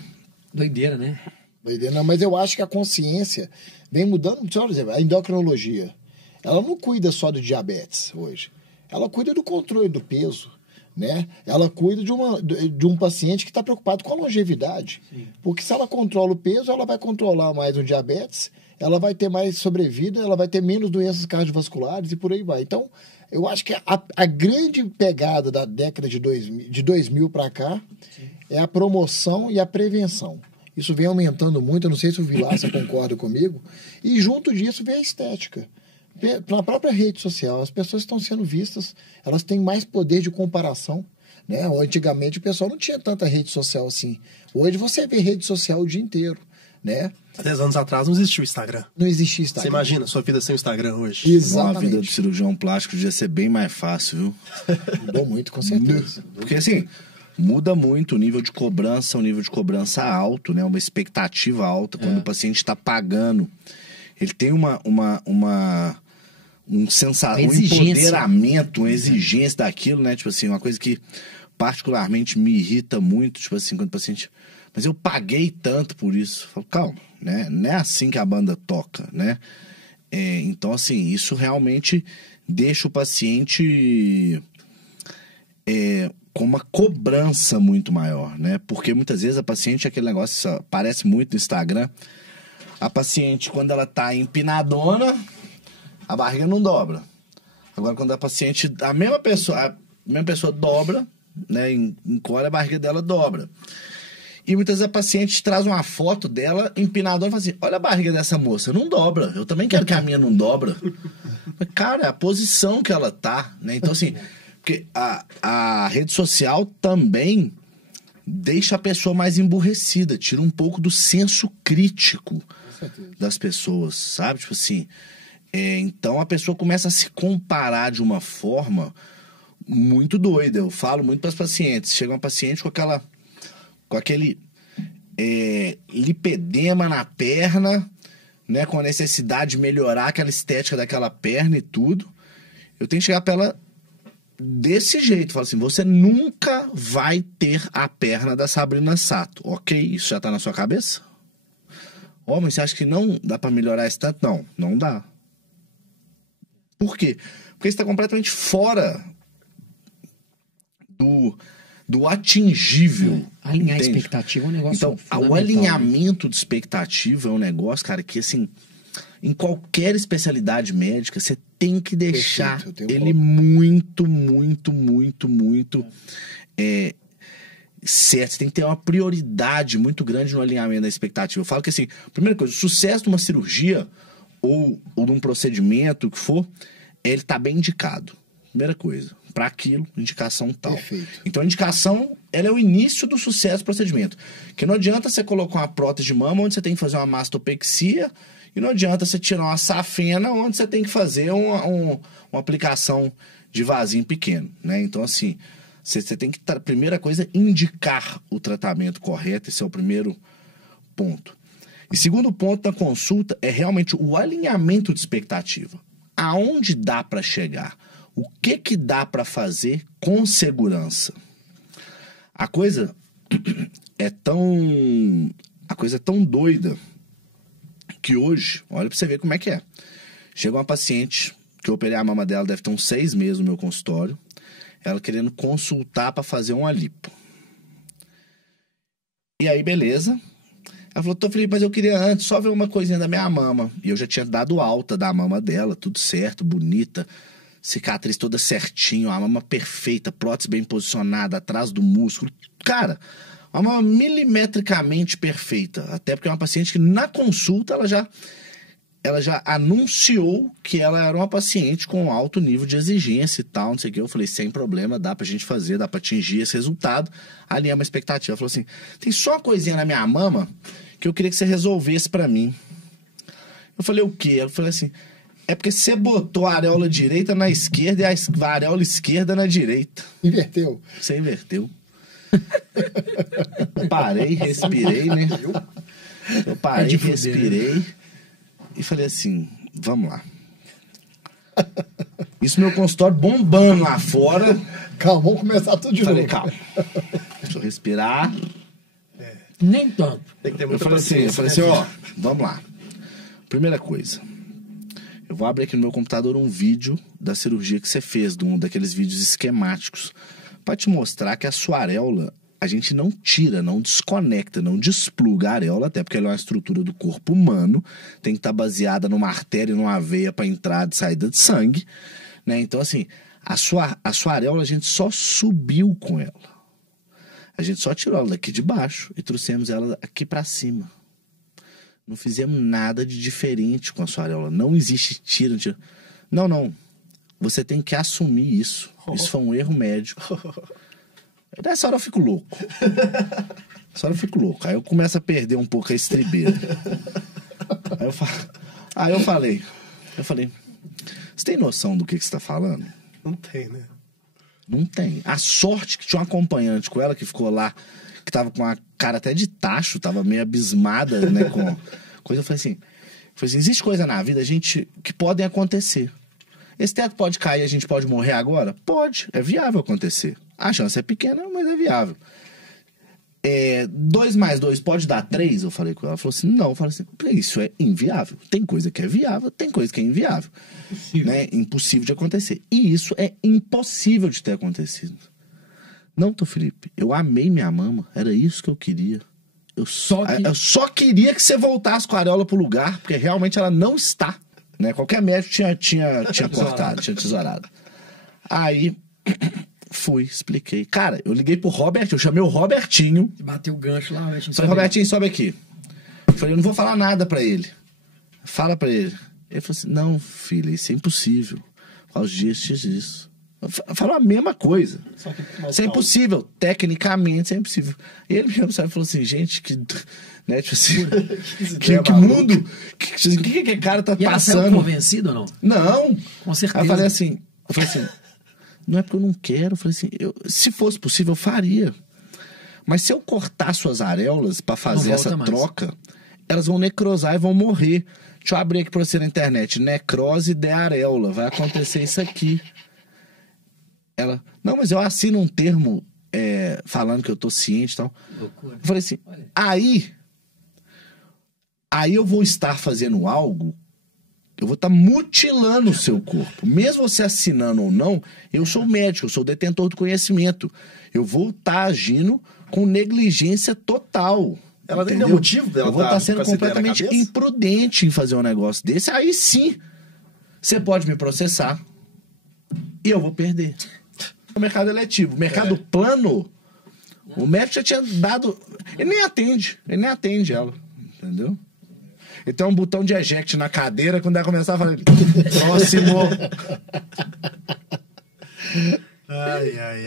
Doideira, né? Doideira, não, mas eu acho que a consciência vem mudando. Por exemplo, a endocrinologia, ela não cuida só do diabetes hoje. Ela cuida do controle do peso, né? Ela cuida de um paciente que está preocupado com a longevidade. Sim. Porque se ela controla o peso, ela vai controlar mais o diabetes, ela vai ter mais sobrevida, ela vai ter menos doenças cardiovasculares e por aí vai. Então, eu acho que a grande pegada da década de 2000 para cá, sim, é a promoção e a prevenção. Isso vem aumentando muito, eu não sei se o Vilaça concorda comigo, e junto disso vem a estética. Na própria rede social, as pessoas estão sendo vistas, elas têm mais poder de comparação, né? Antigamente o pessoal não tinha tanta rede social assim. Hoje você vê rede social o dia inteiro, né? Há 10 anos atrás não existia o Instagram. Não existia Instagram. Você imagina a sua vida sem o Instagram hoje? Exatamente. A vida do cirurgião plástico devia ser bem mais fácil, viu? Mudou muito, com certeza. Porque assim, muda muito o nível de cobrança alto, né? Uma expectativa alta quando o paciente está pagando. Ele tem um empoderamento, uma exigência daquilo, né? Tipo assim, uma coisa que particularmente me irrita muito, tipo assim, quando o paciente... Mas eu paguei tanto por isso. Eu falo, calma, né? Não é assim que a banda toca, né? Então, assim, isso realmente deixa o paciente com uma cobrança muito maior, né? Porque muitas vezes a paciente, aquele negócio, aparece muito no Instagram, a paciente, quando ela tá empinadona, a barriga não dobra. Agora, quando a paciente, a mesma pessoa dobra, né, encolhe, a barriga dela dobra. E muitas vezes a paciente traz uma foto dela empinadona e fala assim, olha a barriga dessa moça, não dobra. Eu também quero que a minha não dobra. Cara, é a posição que ela tá, né? Então, assim, porque a rede social também deixa a pessoa mais emburrecida, tira um pouco do senso crítico das pessoas, sabe? Tipo assim, então a pessoa começa a se comparar de uma forma muito doida. Eu falo muito para as pacientes. Chega uma paciente com aquele lipedema na perna, né? Com a necessidade de melhorar aquela estética daquela perna e tudo. Eu tenho que chegar para ela desse jeito. Falo assim, você nunca vai ter a perna da Sabrina Sato. Ok, isso já tá na sua cabeça? Mas você acha que não dá para melhorar esse tanto? Não, não dá. Por quê? Porque você está completamente fora do atingível. Alinhar a expectativa é um negócio então, o alinhamento de expectativa é um negócio, cara, que assim, em qualquer especialidade médica, você tem que deixar ele muito certo. Você tem que ter uma prioridade muito grande no alinhamento da expectativa. Eu falo que assim, primeira coisa, o sucesso de uma cirurgia ou de um procedimento, o que for, ele tá bem indicado. Primeira coisa. Para aquilo, indicação tal. Perfeito. Então, a indicação, ela é o início do sucesso do procedimento. Que não adianta você colocar uma prótese de mama onde você tem que fazer uma mastopexia e não adianta você tirar uma safena onde você tem que fazer uma aplicação de vasinho pequeno, né? Então, assim, você tem que... Primeira coisa, indicar o tratamento correto. Esse é o primeiro ponto. E segundo ponto da consulta é realmente o alinhamento de expectativa. Aonde dá para chegar? O que dá para fazer com segurança? A coisa é tão doida que hoje, olha para você ver como é que é. Chega uma paciente que eu operei a mama dela, deve ter uns 6 meses no meu consultório, ela querendo consultar para fazer uma lipo. E aí, beleza. Ela falou, Felipe, mas eu queria antes só ver uma coisinha da minha mama. E eu já tinha dado alta da mama dela, tudo certo, bonita, cicatriz toda certinho, a mama perfeita, prótese bem posicionada, atrás do músculo. Cara, uma mama milimetricamente perfeita. Até porque é uma paciente que na consulta ela já anunciou que ela era uma paciente com alto nível de exigência e tal, não sei o que. Eu falei, sem problema, dá pra gente fazer, dá pra atingir esse resultado. Alinhar uma expectativa. Ela falou assim, tem só uma coisinha na minha mama que eu queria que você resolvesse pra mim. Eu falei, o quê? Ela falou assim, é porque você botou a areola direita na esquerda e a areola esquerda na direita. Inverteu. Você inverteu. Parei, respirei, né? Eu parei, respirei e falei assim, vamos lá. Isso meu consultório bombando lá fora. Calma, vamos começar tudo de novo. Falei, calma. Deixa eu respirar. Nem tanto. Tem que ter Eu muita falei assim, paciência, ó, vamos lá. Primeira coisa. Eu vou abrir aqui no meu computador um vídeo da cirurgia que você fez, daqueles vídeos esquemáticos, para te mostrar que a sua areola, a gente não tira, não desconecta, não despluga a areola, até porque ela é uma estrutura do corpo humano, tem que estar baseada numa artéria e numa veia para entrada e saída de sangue, né? Então, assim, a sua areola a gente só subiu com ela. A gente só tirou ela daqui de baixo e trouxemos ela aqui para cima. Não fizemos nada de diferente com a sua areola. Não existe tiro. Não. Você tem que assumir isso. Isso foi um erro médico. Nessa hora eu fico louco. Aí eu começo a perder um pouco a estribeira. Aí eu falei, você tem noção do que você está falando? Não tem, né? Não tem. A sorte que tinha um acompanhante com ela que ficou lá, que tava com a cara até de tacho, tava meio abismada, né, com coisa. Eu falei assim, existe coisa na vida, que podem acontecer. Esse teto pode cair, a gente pode morrer agora? Pode, é viável acontecer. A chance é pequena, mas é viável. 2 mais 2 pode dar 3? Eu falei com ela. Ela falou assim, não. Eu falei assim, isso é inviável. Tem coisa que é viável, tem coisa que é inviável. Né? Impossível de acontecer. E isso é impossível de ter acontecido. Não, Felipe, eu amei minha mama. Era isso que eu queria. Eu só queria que você voltasse com a areola pro lugar, porque realmente ela não está. Né? Qualquer médico tinha cortado, tinha tesourado. Aí... fui, expliquei. Cara, eu liguei pro Robert, eu chamei o Robertinho. Bateu o gancho lá, falei, Robertinho, sobe aqui. Eu falei, eu não vou falar nada pra ele. Fala pra ele. Ele falou assim, não, filha, isso é impossível. Aos dias disso. Falou a mesma coisa. Isso é impossível. Tecnicamente, isso é impossível. E ele mesmo sabe, falou assim, gente, que... Né, tipo assim, que mundo... Que cara tá e passando? Ela saiu convencido ou não? Não. Com certeza. Aí eu falei assim... Não é porque eu não quero. Eu falei assim, se fosse possível, eu faria. Mas se eu cortar suas areolas pra fazer essa troca, elas vão necrosar e vão morrer. Deixa eu abrir aqui pra você na internet. Necrose de areola. Vai acontecer isso aqui. Ela, não, mas eu assino um termo falando que eu tô ciente e tal. Loucura. Eu falei assim, aí eu vou estar fazendo algo. Eu vou estar mutilando o seu corpo. Mesmo você assinando ou não, eu sou médico, eu sou detentor do conhecimento. Eu vou estar agindo com negligência total. Ela tem nenhum motivo dela. Eu vou estar sendo completamente imprudente em fazer um negócio desse. Aí sim, você pode me processar e eu vou perder. O mercado eletivo. O mercado plano, o médico já tinha dado... Ele nem atende ela, entendeu? Ele tem um botão de eject na cadeira, quando ela começar a falar, próximo.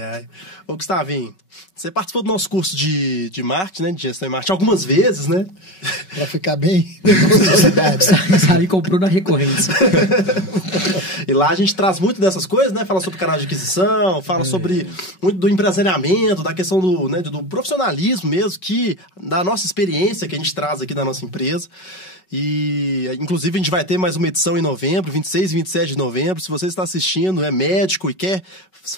ai. Ô, Gustavinho, você participou do nosso curso de marketing, né? De gestão e marketing algumas vezes, né? Pra ficar bem. Sabe, comprou na recorrência. E lá a gente traz muito dessas coisas, né? Fala sobre canal de aquisição, fala sobre muito do empresariamento, da questão do, né, do profissionalismo mesmo, que da nossa experiência que a gente traz aqui da nossa empresa. E, inclusive, a gente vai ter mais uma edição em novembro, 26 e 27 de novembro. Se você está assistindo, é médico e quer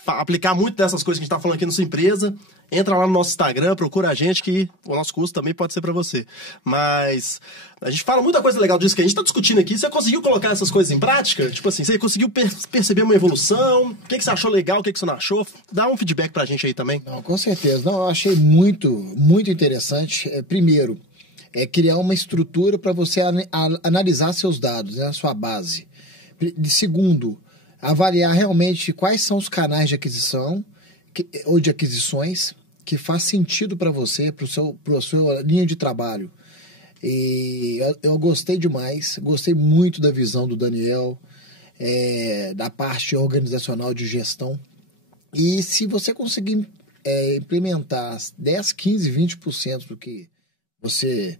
aplicar muito dessas coisas que a gente está falando aqui na sua empresa, entra lá no nosso Instagram, procura a gente, que o nosso curso também pode ser para você. Mas a gente fala muita coisa legal disso que a gente está discutindo aqui. Você conseguiu colocar essas coisas em prática? Tipo assim, você conseguiu perceber uma evolução? O que você achou legal, o que você não achou? Dá um feedback para a gente aí também. Não, com certeza. Não, eu achei muito, muito interessante. Primeiro, criar uma estrutura para você analisar seus dados, né, a sua base. Segundo, avaliar realmente quais são os canais de aquisição ou de aquisições que faz sentido para você, para a sua linha de trabalho. E eu gostei demais, gostei muito da visão do Daniel, da parte organizacional de gestão. E se você conseguir implementar 10, 15, 20% do que você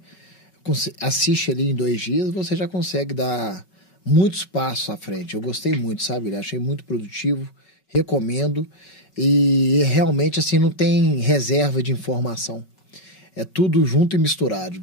assiste ali em 2 dias, você já consegue dar muitos passos à frente. Eu gostei muito, sabe? Achei muito produtivo, recomendo. E realmente, assim, não tem reserva de informação. É tudo junto e misturado.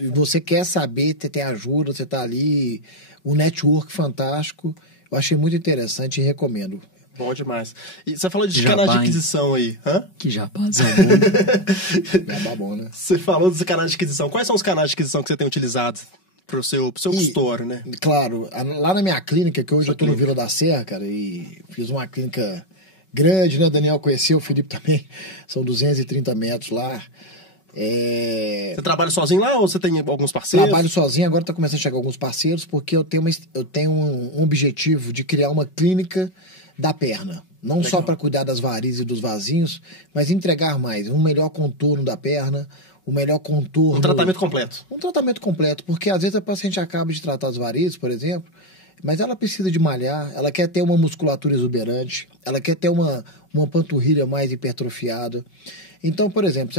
E você quer saber, tem ajuda, você tá ali, um network fantástico. Eu achei muito interessante e recomendo. Bom demais. E você falou de canais de aquisição aí. Hã? Que japazão bom. Jabá bom, né? Você falou dos canais de aquisição. Quais são os canais de aquisição que você tem utilizado pro seu consultório, né? Claro, lá na minha clínica, que hoje eu tô no Vila da Serra, cara, e fiz uma clínica grande, né? O Daniel conheceu, o Felipe também. São 230 metros lá. Você trabalha sozinho lá ou você tem alguns parceiros? Trabalho sozinho, agora tá começando a chegar alguns parceiros, porque eu tenho um objetivo de criar uma clínica da perna. Não Legal. Só para cuidar das varizes e dos vasinhos, mas entregar mais. Um melhor contorno da perna, um melhor contorno... Um tratamento completo. Um tratamento completo, porque às vezes a paciente acaba de tratar as varizes, por exemplo, mas ela precisa de malhar, ela quer ter uma musculatura exuberante, ela quer ter uma panturrilha mais hipertrofiada. Então, por exemplo,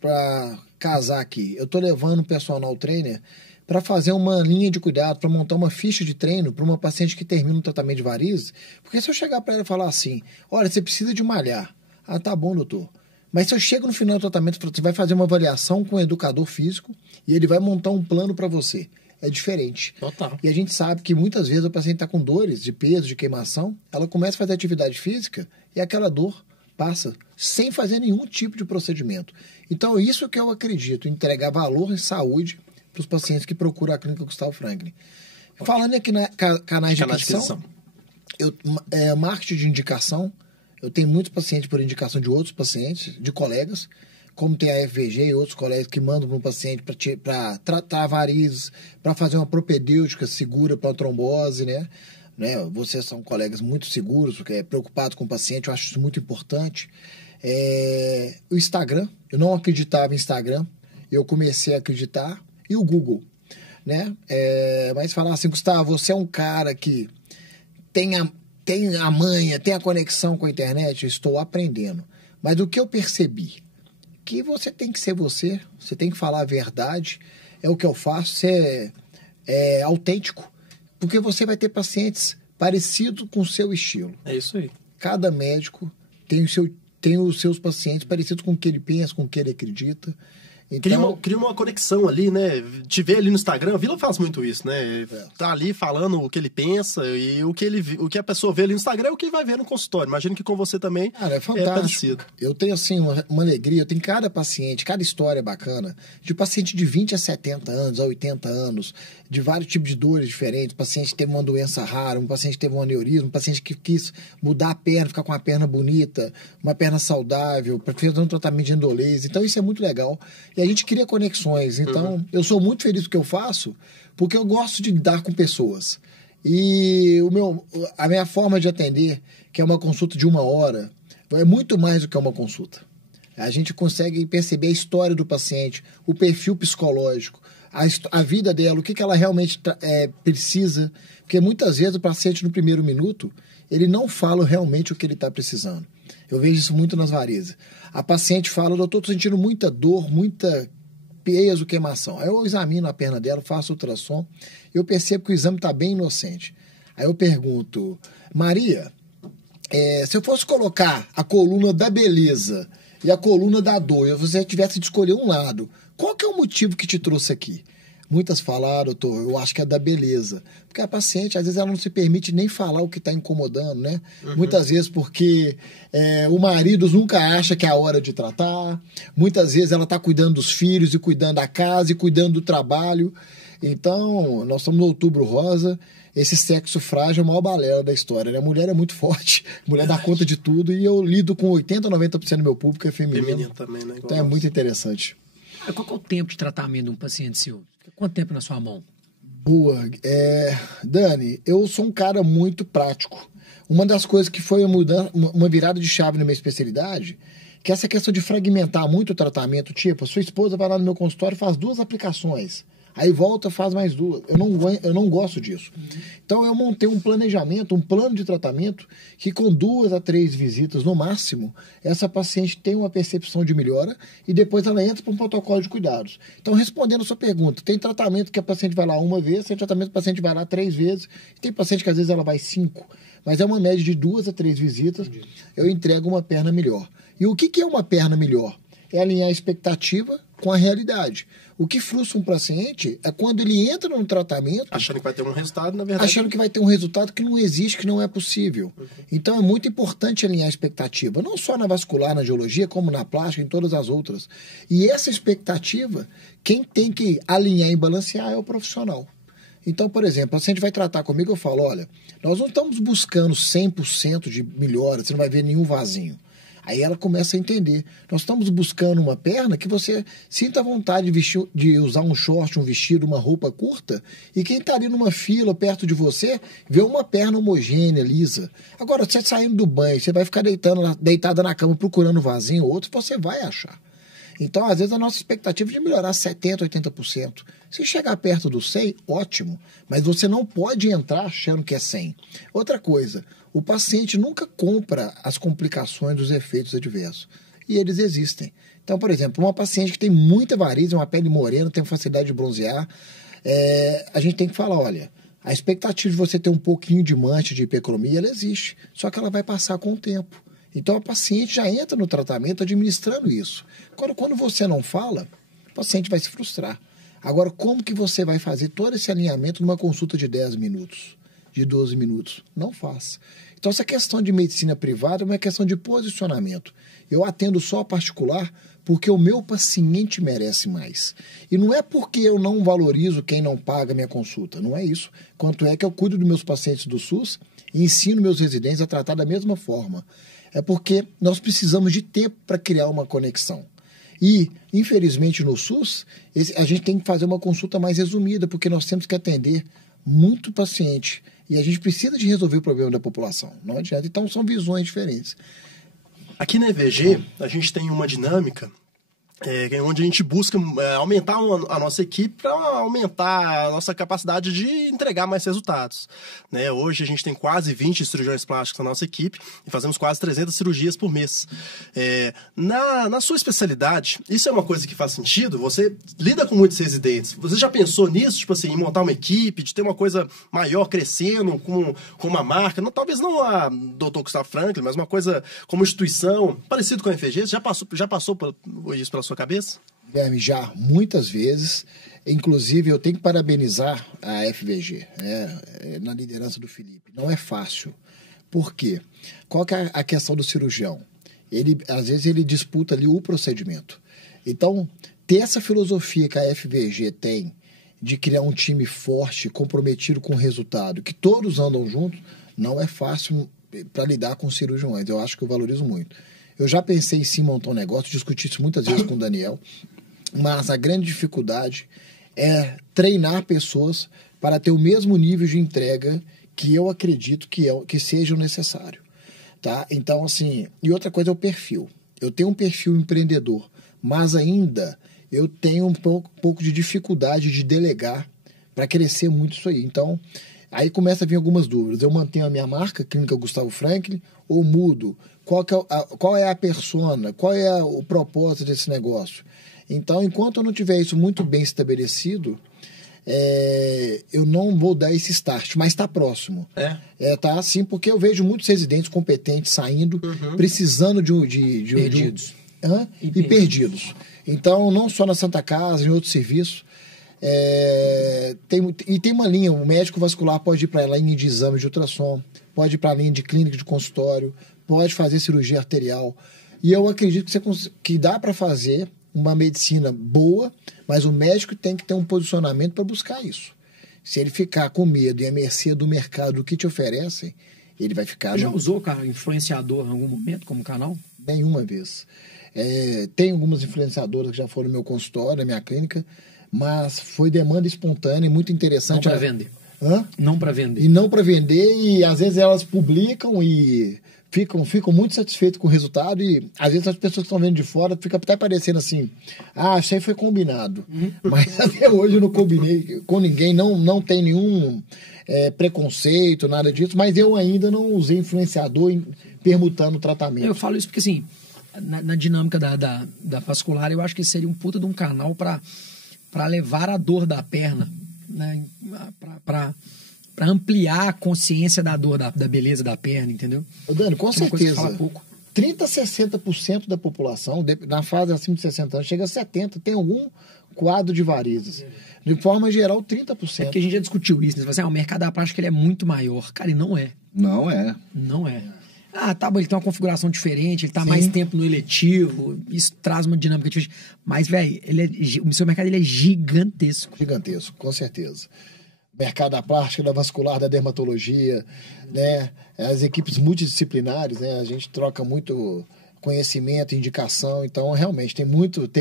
para casar aqui, eu estou levando um personal trainer para fazer uma linha de cuidado, para montar uma ficha de treino para uma paciente que termina um tratamento de varizes. Porque se eu chegar para ela e falar assim, olha, você precisa de malhar. Ah, tá bom, doutor. Mas se eu chego no final do tratamento, você vai fazer uma avaliação com o educador físico e ele vai montar um plano para você. É diferente. Total. E a gente sabe que muitas vezes a paciente está com dores de peso, de queimação, ela começa a fazer atividade física e aquela dor passa sem fazer nenhum tipo de procedimento. Então, isso que eu acredito, entregar valor e saúde para os pacientes que procuram a clínica Gustavo Franklin. Falando aqui na canais de aquisição, marketing de indicação, eu tenho muitos pacientes por indicação de outros pacientes, de colegas, como tem a FVG e outros colegas que mandam para um paciente para tratar varizes, para fazer uma propedêutica segura para a trombose, né? Vocês são colegas muito seguros, preocupados com o paciente, eu acho isso muito importante. O Instagram, eu não acreditava em Instagram, eu comecei a acreditar, e o Google, né? Mas falar assim, Gustavo, você é um cara que tem a manha, tem a conexão com a internet, eu estou aprendendo. Mas o que eu percebi? Que você tem que ser você tem que falar a verdade, é o que eu faço, você é autêntico, porque você vai ter pacientes parecidos com o seu estilo. É isso aí. Cada médico tem os seus pacientes parecidos com o que ele pensa, com o que ele acredita. Então, cria uma conexão ali, né? Te ver ali no Instagram, a Vila faz muito isso, né? Tá ali falando o que ele pensa e o que a pessoa vê ali no Instagram é o que ele vai ver no consultório. Imagino que com você também é fantástico. Parecido. Eu tenho, assim, uma alegria, eu tenho cada paciente, cada história bacana, de paciente de 20 a 70 anos, a 80 anos, de vários tipos de dores diferentes, paciente que teve uma doença rara, um paciente que teve um aneurisma, um paciente que quis mudar a perna, ficar com a perna bonita, uma perna saudável, para fazer um tratamento de endolese. Então isso é muito legal. E a gente cria conexões. Então, eu sou muito feliz com o que eu faço, porque eu gosto de lidar com pessoas. E a minha forma de atender, que é uma consulta de 1 hora, é muito mais do que uma consulta. A gente consegue perceber a história do paciente, o perfil psicológico, a vida dela, o que ela realmente precisa. Porque muitas vezes o paciente, no primeiro minuto, ele não fala realmente o que ele está precisando. Eu vejo isso muito nas varizes. A paciente fala, doutor, estou sentindo muita dor, muita peso, queimação. Aí eu examino a perna dela, faço ultrassom, e eu percebo que o exame está bem inocente. Aí eu pergunto, Maria, se eu fosse colocar a coluna da beleza e a coluna da dor, e você tivesse de escolher um lado, qual que é o motivo que te trouxe aqui? Muitas falaram, doutor, eu acho que é da beleza. Porque a paciente, às vezes, ela não se permite nem falar o que está incomodando, né? Muitas vezes porque o marido nunca acha que é a hora de tratar. Muitas vezes ela está cuidando dos filhos e cuidando da casa e cuidando do trabalho. Então, nós estamos no Outubro Rosa. Esse sexo frágil é a maior balela da história, né? A mulher é muito forte, a mulher dá conta de tudo. E eu lido com 80% a 90% do meu público é feminino. Feminino também, né? Então é muito interessante. Qual que é o tempo de tratamento de um paciente seu? Quanto tempo na sua mão? Boa. Dani, eu sou um cara muito prático. Uma das coisas que foi uma virada de chave na minha especialidade, que é essa questão de fragmentar muito o tratamento, tipo, a sua esposa vai lá no meu consultório e faz 2 aplicações, aí volta e faz mais 2. Eu não gosto disso. Então eu montei um planejamento, um plano de tratamento, que com 2 a 3 visitas no máximo, essa paciente tem uma percepção de melhora e depois ela entra para um protocolo de cuidados. Então, respondendo a sua pergunta, tem tratamento que a paciente vai lá 1 vez, tem tratamento que a paciente vai lá 3 vezes, tem paciente que às vezes ela vai 5, mas é uma média de 2 a 3 visitas, eu entrego uma perna melhor. E o que é uma perna melhor? É alinhar a expectativa com a realidade. O que frustra um paciente é quando ele entra no tratamento... Achando que vai ter um resultado, na verdade... Achando que vai ter um resultado que não existe, que não é possível. Então é muito importante alinhar a expectativa, não só na vascular, na geologia, como na plástica, em todas as outras. E essa expectativa, quem tem que alinhar e balancear é o profissional. Então, por exemplo, a paciente vai tratar comigo, eu falo, olha, nós não estamos buscando 100% de melhora, você não vai ver nenhum vasinho. Aí ela começa a entender. Nós estamos buscando uma perna que você sinta vontade de usar um short, um vestido, uma roupa curta, e quem está ali numa fila perto de você vê uma perna homogênea, lisa. Agora, você saindo do banho, você vai ficar deitada na cama procurando um vasinho ou outro, você vai achar. Então, às vezes, a nossa expectativa é de melhorar 70%, 80%. Se chegar perto do 100%, ótimo. Mas você não pode entrar achando que é 100%. Outra coisa, o paciente nunca compra as complicações dos efeitos adversos. E eles existem. Então, por exemplo, uma paciente que tem muita varizes, uma pele morena, tem facilidade de bronzear, a gente tem que falar, olha, a expectativa de você ter um pouquinho de mancha, de hipercromia, ela existe. Só que ela vai passar com o tempo. Então, a paciente já entra no tratamento administrando isso. Agora, quando você não fala, o paciente vai se frustrar. Agora, como que você vai fazer todo esse alinhamento numa consulta de 10 minutos, de 12 minutos? Não faz. Então, essa questão de medicina privada é uma questão de posicionamento. Eu atendo só particular porque o meu paciente merece mais. E não é porque eu não valorizo quem não paga minha consulta, não é isso. Quanto é que eu cuido dos meus pacientes do SUS e ensino meus residentes a tratar da mesma forma. É porque nós precisamos de tempo para criar uma conexão. E, infelizmente, no SUS, a gente tem que fazer uma consulta mais resumida, porque nós temos que atender muito paciente. E a gente precisa de resolver o problema da população. Não adianta. Então, são visões diferentes. Aqui na EVG, a gente tem uma dinâmica onde a gente busca aumentar a nossa equipe para aumentar a nossa capacidade de entregar mais resultados. Né? Hoje a gente tem quase 20 cirurgiões plásticos na nossa equipe e fazemos quase 300 cirurgias por mês. Na sua especialidade, isso é uma coisa que faz sentido? Você lida com muitos residentes. Você já pensou nisso, tipo assim, em montar uma equipe, de ter uma coisa maior crescendo com uma marca? Não, talvez não a Dr. Gustavo Franklin, mas uma coisa como instituição, parecido com a FG. Já passou por isso pela sua cabeça? Guilherme, já, muitas vezes. Inclusive, eu tenho que parabenizar a FVG, na liderança do Felipe. Não é fácil. Por quê? Qual que é a questão do cirurgião? Às vezes ele disputa ali o procedimento. Então, ter essa filosofia que a FVG tem de criar um time forte, comprometido com o resultado, que todos andam juntos, não é fácil para lidar com cirurgiões. Eu acho que eu valorizo muito. Eu já pensei em sim montar um negócio, discuti isso muitas vezes com o Daniel, mas a grande dificuldade é treinar pessoas para ter o mesmo nível de entrega que eu acredito que seja o necessário. Tá? Então, assim, e outra coisa é o perfil. Eu tenho um perfil empreendedor, mas ainda eu tenho um pouco de dificuldade de delegar para crescer muito isso aí. Então, Aí começa a vir algumas dúvidas. Eu mantenho a minha marca, Clínica Gustavo Franklin, ou mudo? Qual é a persona? Qual é o propósito desse negócio? Então, enquanto eu não tiver isso muito bem estabelecido, eu não vou dar esse start, mas está próximo. Tá assim, porque eu vejo muitos residentes competentes saindo, precisando de Perdidos. E perdidos. Então, não só na Santa Casa, em outros serviços. Tem uma linha, o médico vascular pode ir para a linha de exame de ultrassom, pode ir para a linha de clínica de consultório, pode fazer cirurgia arterial. E eu acredito que dá para fazer uma medicina boa, mas o médico tem que ter um posicionamento para buscar isso. Se ele ficar com medo e à mercê do mercado, do que te oferecem, ele vai ficar... Você já usou, cara, influenciador em algum momento como canal? Nenhuma vez. Tem algumas influenciadoras que já foram no meu consultório, na minha clínica, mas foi demanda espontânea e muito interessante. Não para vender. Não para vender. E não para vender, e às vezes elas publicam e ficam muito satisfeitos com o resultado, e às vezes as pessoas que estão vendo de fora fica até parecendo assim, isso aí foi combinado. Mas até hoje eu não combinei com ninguém, não tem nenhum preconceito, nada disso, mas eu ainda não usei influenciador permutando o tratamento. Eu falo isso porque assim, na dinâmica da vascular, eu acho que seria um puta de um canal para levar a dor da perna, né? Para ampliar a consciência da dor, da beleza da perna, entendeu? Dani, com certeza. Fala pouco. 30% a 60% da população, na fase acima de 60 anos, chega a 70%, tem algum quadro de varizes. De forma geral, 30%. É porque a gente já discutiu isso, né? Você fala assim, o mercado da plástica ele é muito maior. Cara, e não é. Não é. Não é. Tá bom, ele tem uma configuração diferente, ele tá mais tempo no eletivo, isso traz uma dinâmica diferente. Mas, velho, o seu mercado ele é gigantesco. Gigantesco, com certeza. Mercado da plástica, da vascular, da dermatologia, né? As equipes multidisciplinares, né? A gente troca muito conhecimento, indicação, então realmente tem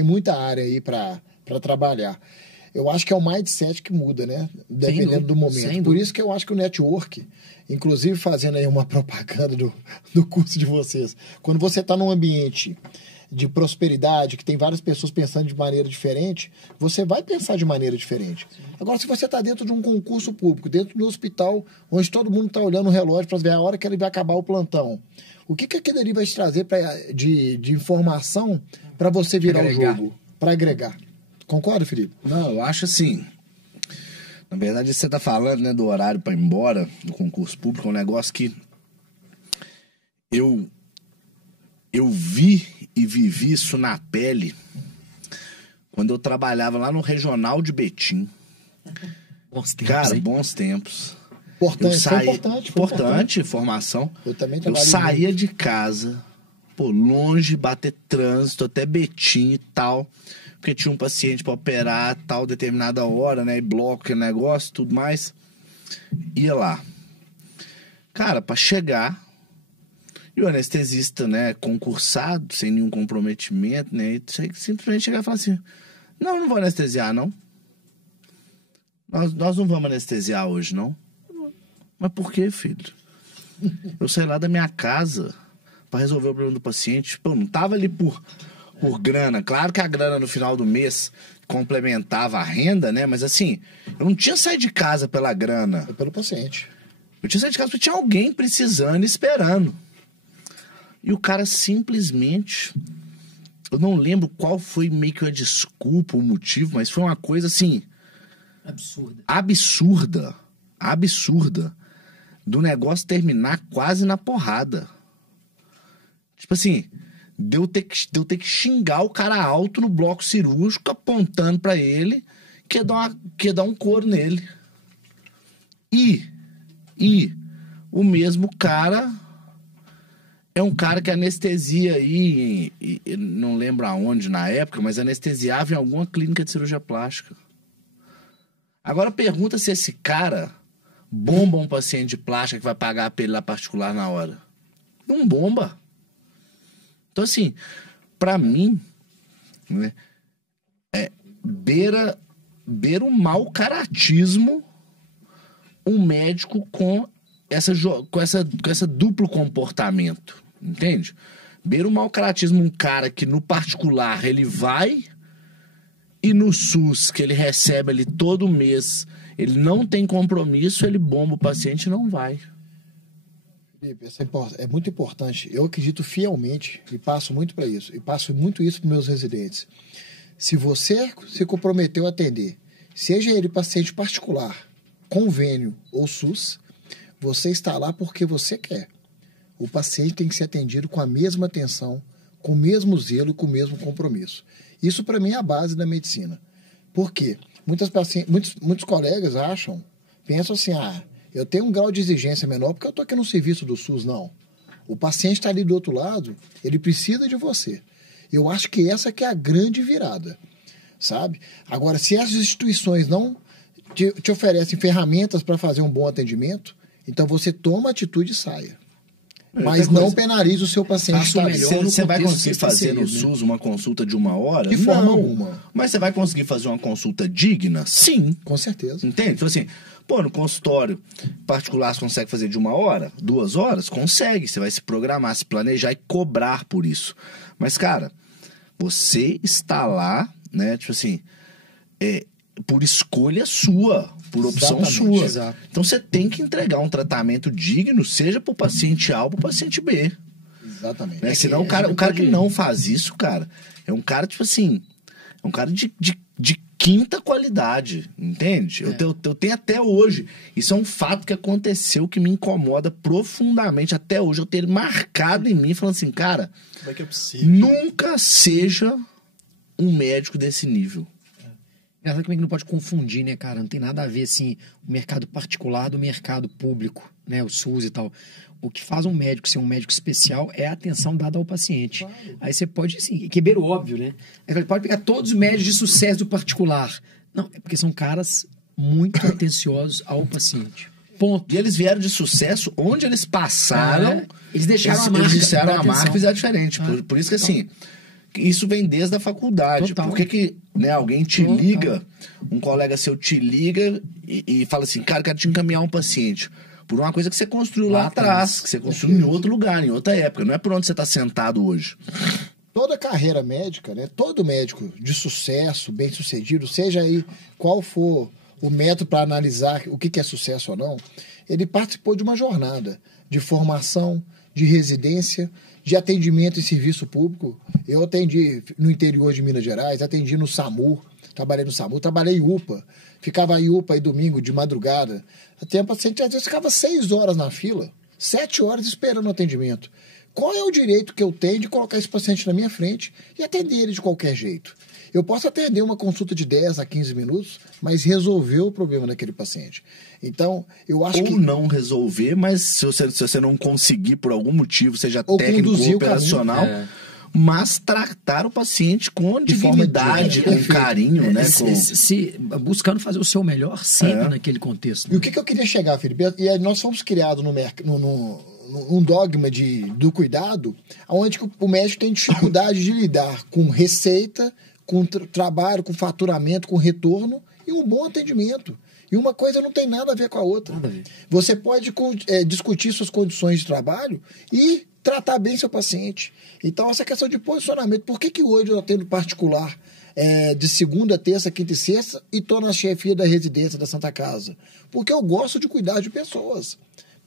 muita área aí para trabalhar. Eu acho que é o mindset que muda, né? Dependendo do momento. Por isso que eu acho que o network, inclusive fazendo aí uma propaganda do curso de vocês, quando você está num ambiente de prosperidade, que tem várias pessoas pensando de maneira diferente, você vai pensar de maneira diferente. Agora, se você está dentro de um concurso público, dentro do hospital, onde todo mundo está olhando o relógio para ver a hora que ele vai acabar o plantão, o que aquilo ali vai te trazer de informação para você virar o jogo, para agregar? Concorda, Felipe? Não, eu acho assim... Na verdade, você está falando, né, do horário para ir embora do concurso público, é um negócio que eu vi e vivi isso na pele quando eu trabalhava lá no Regional de Betim. Bons tempos, cara, hein? bons tempos. Importante, formação. Eu saía de casa, longe, bater trânsito, até Betim e tal, porque tinha um paciente para operar tal determinada hora, né, e bloco, aquele negócio, tudo mais. Ia lá. Cara, para chegar, e o anestesista, né, concursado, sem nenhum comprometimento, né, simplesmente chegar e falar assim, não vou anestesiar, não. Nós não vamos anestesiar hoje, não. Mas por quê, filho? Eu saí lá da minha casa para resolver o problema do paciente. Pô, não tava ali por grana. Claro que a grana no final do mês complementava a renda, né? Mas assim, eu não tinha saído de casa pela grana. É pelo paciente. Eu tinha saído de casa porque tinha alguém precisando e esperando. E o cara simplesmente... Eu não lembro qual foi meio que a desculpa, o motivo, mas foi uma coisa assim... Absurda. Do negócio terminar quase na porrada. Tipo assim... Deu ter que xingar o cara alto no bloco cirúrgico, apontando pra ele que ia dar um couro nele. E o mesmo cara é um cara que anestesia aí, não lembro aonde na época, mas anestesiava em alguma clínica de cirurgia plástica. Agora pergunta se esse cara bomba um paciente de plástica que vai pagar pra ele lá particular na hora. Não bomba. Então, assim, pra mim, né, beira o mau caratismo um médico com essa duplo comportamento, entende? Beira o mau caratismo um cara que no particular ele vai e no SUS, que ele recebe ali todo mês, ele não tem compromisso, ele bomba o paciente e não vai. Felipe, é muito importante. Eu acredito fielmente e passo muito para isso. E passo muito isso para meus residentes. Se você se comprometeu a atender, seja ele paciente particular, convênio ou SUS, você está lá porque você quer. O paciente tem que ser atendido com a mesma atenção, com o mesmo zelo, com o mesmo compromisso. Isso, para mim, é a base da medicina. Por quê? Muitos colegas pensam assim, eu tenho um grau de exigência menor porque eu estou aqui no serviço do SUS. Não. O paciente está ali do outro lado, ele precisa de você. Eu acho que essa que é a grande virada, sabe? Agora, se as instituições não te oferecem ferramentas para fazer um bom atendimento, então você toma atitude e saia. Mas não penalize o seu paciente. Você vai conseguir fazer no SUS uma consulta de 1 hora? De forma alguma. Mas você vai conseguir fazer uma consulta digna? Sim. Com certeza. Entende? Então, assim, no consultório particular você consegue fazer de 1 hora, 2 horas? Consegue. Você vai se programar, se planejar e cobrar por isso. Mas, cara, você está lá, né, tipo assim, por escolha sua, por opção sua. Exato. Então você tem que entregar um tratamento digno, seja para o paciente A ou para o paciente B. Exatamente. Né? Senão o cara que não faz isso, cara, é um cara, tipo assim, é um cara de quinta qualidade, entende? Eu tenho até hoje. Isso é um fato que aconteceu que me incomoda profundamente. Até hoje eu tenho ele marcado em mim, falando assim, cara, como é que é possível? Nunca seja um médico desse nível. Engraçado como é que não pode confundir, né, cara? Não tem nada a ver, assim, o mercado particular do mercado público, né? O SUS e tal. O que faz um médico ser um médico especial é a atenção dada ao paciente. Claro. Aí você pode, assim, que beira o óbvio, né? Aí você pode pegar todos os médicos de sucesso do particular. Não, é porque são caras muito atenciosos ao paciente. Ponto. E eles vieram de sucesso onde eles passaram. Eles deixaram a marca. Eles deixaram a marca e fizeram diferente. Por isso que, assim, isso vem desde a faculdade. Total. Por que né, alguém te liga, um colega seu te liga e fala assim, cara, quero te encaminhar um paciente. Por uma coisa que você construiu lá atrás, que você construiu em outro lugar, em outra época. Não é por onde você está sentado hoje. Toda carreira médica, né? Todo médico de sucesso, bem-sucedido, seja aí qual for o método para analisar o que é sucesso ou não, ele participou de uma jornada de formação, de residência, de atendimento em serviço público. Eu atendi no interior de Minas Gerais, atendi no SAMU, trabalhei no SAMU, trabalhei em UPA, ficava em UPA aí domingo de madrugada. Até o paciente às vezes ficava 6 horas na fila, 7 horas esperando o atendimento. Qual é o direito que eu tenho de colocar esse paciente na minha frente e atender ele de qualquer jeito? Eu posso atender uma consulta de 10 a 15 minutos, mas resolver o problema daquele paciente. Então, eu acho que... Ou não resolver, mas se você não conseguir por algum motivo, seja técnico ou operacional, mas tratar o paciente com dignidade, com carinho, né? Buscando fazer o seu melhor sempre naquele contexto. E o que eu queria chegar, Felipe? E aí nós fomos criados um dogma do cuidado, onde o médico tem dificuldade de lidar com receita, com trabalho, com faturamento, com retorno e um bom atendimento. E uma coisa não tem nada a ver com a outra. Você pode discutir suas condições de trabalho e tratar bem seu paciente. Então, essa questão de posicionamento. Por que hoje eu atendo particular de segunda, terça, quinta e sexta e estou na chefia da residência da Santa Casa? Porque eu gosto de cuidar de pessoas.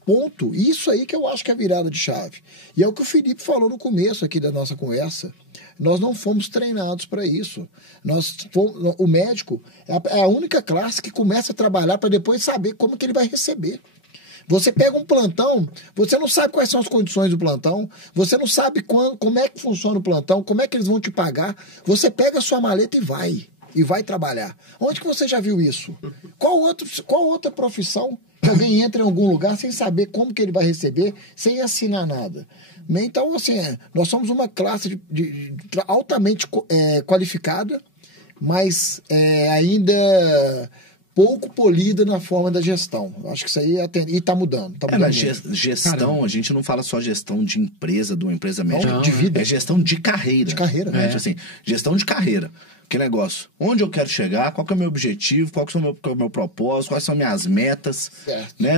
Ponto. Isso aí que eu acho que é a virada de chave. E é o que o Felipe falou no começo aqui da nossa conversa. Nós não fomos treinados para isso. O médico é a única classe que começa a trabalhar para depois saber como que ele vai receber. Você pega um plantão, você não sabe quais são as condições do plantão, você não sabe como é que funciona o plantão, como é que eles vão te pagar. Você pega a sua maleta e vai trabalhar. Onde que você já viu isso? Qual outra profissão que alguém entra em algum lugar sem saber como que ele vai receber, sem assinar nada? Então, assim, nós somos uma classe altamente qualificada, mas ainda pouco polida na forma da gestão. Eu acho que isso aí está mudando. Na gestão, a gente não fala só gestão de empresa, de uma empresa médica. De vida. É gestão de carreira. De carreira. Né? Assim, gestão de carreira. Que negócio? Onde eu quero chegar? Qual que é o meu objetivo? Qual que é o meu propósito? Quais são minhas metas? Né?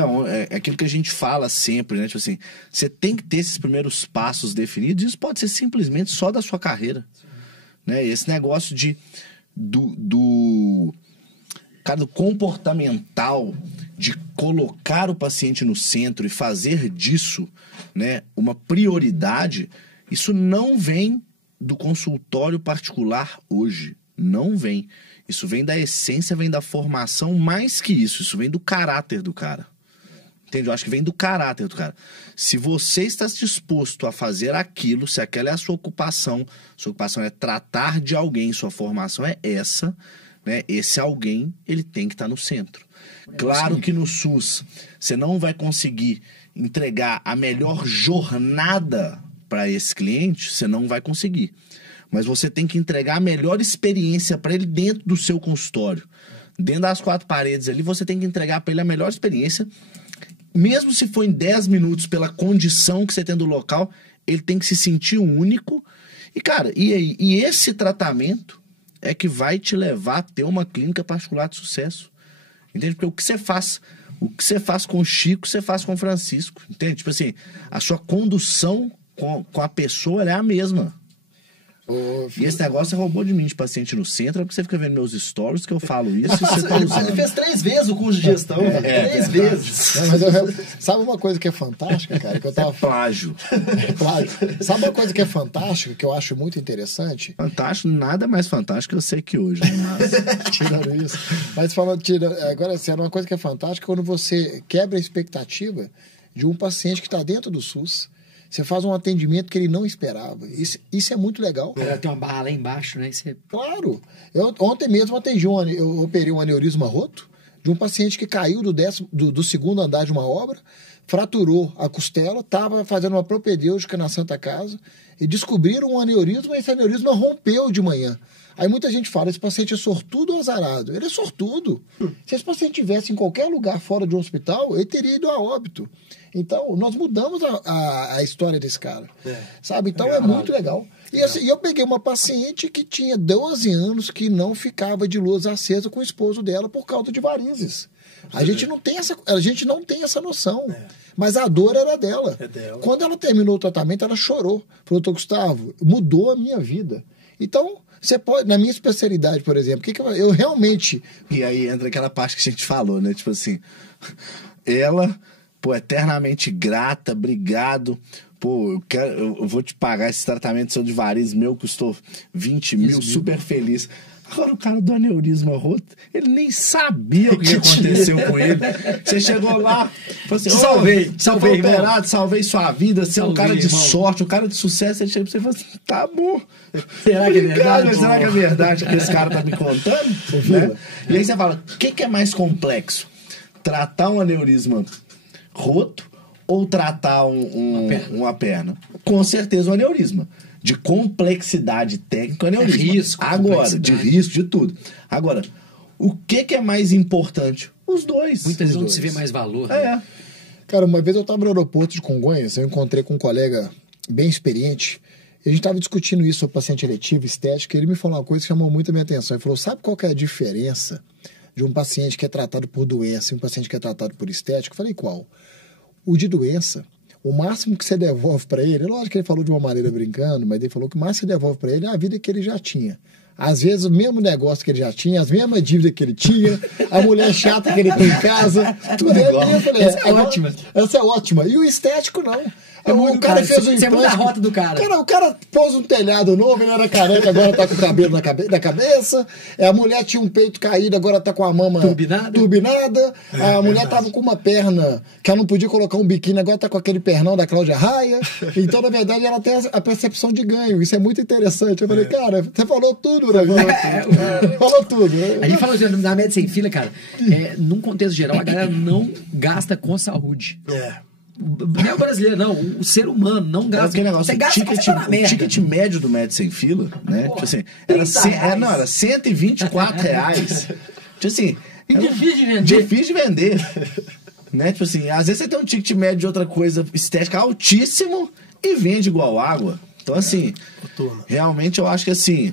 É aquilo que a gente fala sempre, né? Tipo assim, você tem que ter esses primeiros passos definidos. Isso pode ser simplesmente só da sua carreira. Né? Esse negócio cara, do comportamental de colocar o paciente no centro e fazer disso, né, uma prioridade, isso não vem do consultório particular hoje. Não vem. Isso vem da essência, vem da formação, mais que isso vem do caráter do cara. Entende? Eu acho que vem do caráter do cara. Se você está disposto a fazer aquilo, se aquela é a sua ocupação é tratar de alguém, sua formação é essa, né? Esse alguém, ele tem que estar no centro. Claro que no SUS você não vai conseguir entregar a melhor jornada para esse cliente, você não vai conseguir. Mas você tem que entregar a melhor experiência para ele dentro do seu consultório. Dentro das 4 paredes ali, você tem que entregar para ele a melhor experiência. Mesmo se for em 10 minutos, pela condição que você tem do local, ele tem que se sentir único. E, cara, e esse tratamento é que vai te levar a ter uma clínica particular de sucesso. Entende? Porque o que você faz com o Chico, você faz com o Francisco. Entende? Tipo assim, a sua condução com a pessoa é a mesma. E esse negócio você roubou de mim de paciente no centro, é porque você fica vendo meus stories que eu falo isso e você tá usando. Ele fez 3 vezes o curso de gestão, 3 vezes. Não, mas sabe uma coisa que é fantástica, cara? Que eu tava... Plágio. Plágio. Sabe uma coisa que é fantástica, que eu acho muito interessante? Fantástico, nada mais fantástico que eu sei que hoje, né? Mas... Tirando isso. Mas agora, assim, uma coisa que é fantástica quando você quebra a expectativa de um paciente que está dentro do SUS. Você faz um atendimento que ele não esperava. Isso é muito legal. Tem uma barra lá embaixo, né? Claro. Ontem mesmo eu operei um aneurisma roto de um paciente que caiu do segundo andar de uma obra, fraturou a costela, estava fazendo uma propedêutica na Santa Casa e descobriram um aneurisma e esse aneurisma rompeu de manhã. Aí muita gente fala, esse paciente é sortudo ou azarado? Ele é sortudo. Se esse paciente estivesse em qualquer lugar fora de um hospital, ele teria ido a óbito. Então, nós mudamos a história desse cara. Sabe? Então, é muito legal. E assim, eu peguei uma paciente que tinha 12 anos que não ficava de luz acesa com o esposo dela por causa de varizes. A gente não tem essa noção. Mas a dor era dela. Quando ela terminou o tratamento, ela chorou. Falou, doutor Gustavo, mudou a minha vida. Então... Você pode, na minha especialidade, por exemplo, eu realmente... E aí entra aquela parte que a gente falou, né? Tipo assim, ela, pô, eternamente grata, obrigado. Pô, eu vou te pagar esse tratamento seu de varizes meu, custou 20 mil, super feliz. Agora o cara do aneurisma roto, ele nem sabia o que aconteceu com ele. Você chegou lá, falou assim, salvei, operado, salvei sua vida, você é um cara de sorte, um cara de sucesso. Ele chega pra você e fala assim, tá bom. Será que é verdade? Será que é verdade que esse cara tá me contando? Né? E aí você fala, o que é mais complexo? Tratar um aneurisma roto ou tratar uma perna? Com certeza um aneurisma. De complexidade técnica, aneurisma. Risco, agora, de risco, de tudo. Agora, o que é mais importante? Os dois. Muitas vezes não se vê mais valor. Né? Cara, uma vez eu estava no aeroporto de Congonhas, eu encontrei com um colega bem experiente, e a gente estava discutindo isso sobre paciente eletivo, estética, e ele me falou uma coisa que chamou muito a minha atenção. Ele falou, sabe qual que é a diferença de um paciente que é tratado por doença e um paciente que é tratado por estética? Eu falei, qual? O de doença... O máximo que você devolve para ele, lógico que ele falou de uma maneira brincando, mas ele falou que o máximo que você devolve para ele é a vida que ele já tinha. Às vezes o mesmo negócio que ele já tinha, as mesmas dívidas que ele tinha, a mulher chata que ele tem em casa, tudo igual. Eu falei, essa é ótima. Essa é ótima. E o estético não. O cara fez um implante. A rota do cara. O cara pôs um telhado novo, ele era careca, agora tá com o cabelo na cabeça. A mulher tinha um peito caído, agora tá com a mama turbinada. A mulher tava com uma perna que ela não podia colocar um biquíni, agora tá com aquele pernão da Cláudia Raia. Então, na verdade, ela tem a percepção de ganho. Isso é muito interessante. Eu falei, cara, você falou tudo, né? Falou tudo. A gente falou na média sem fila, cara. Num contexto geral, a galera não gasta com saúde. Não é o brasileiro, não. O ser humano não gasta. Você gasta o ticket médio do Médico Sem Fila, né? Tipo assim, era 124 reais. Tipo assim, difícil de vender. Né? Tipo assim, às vezes você tem um ticket médio de outra coisa estética altíssimo e vende igual água. Então, assim, realmente eu acho que assim.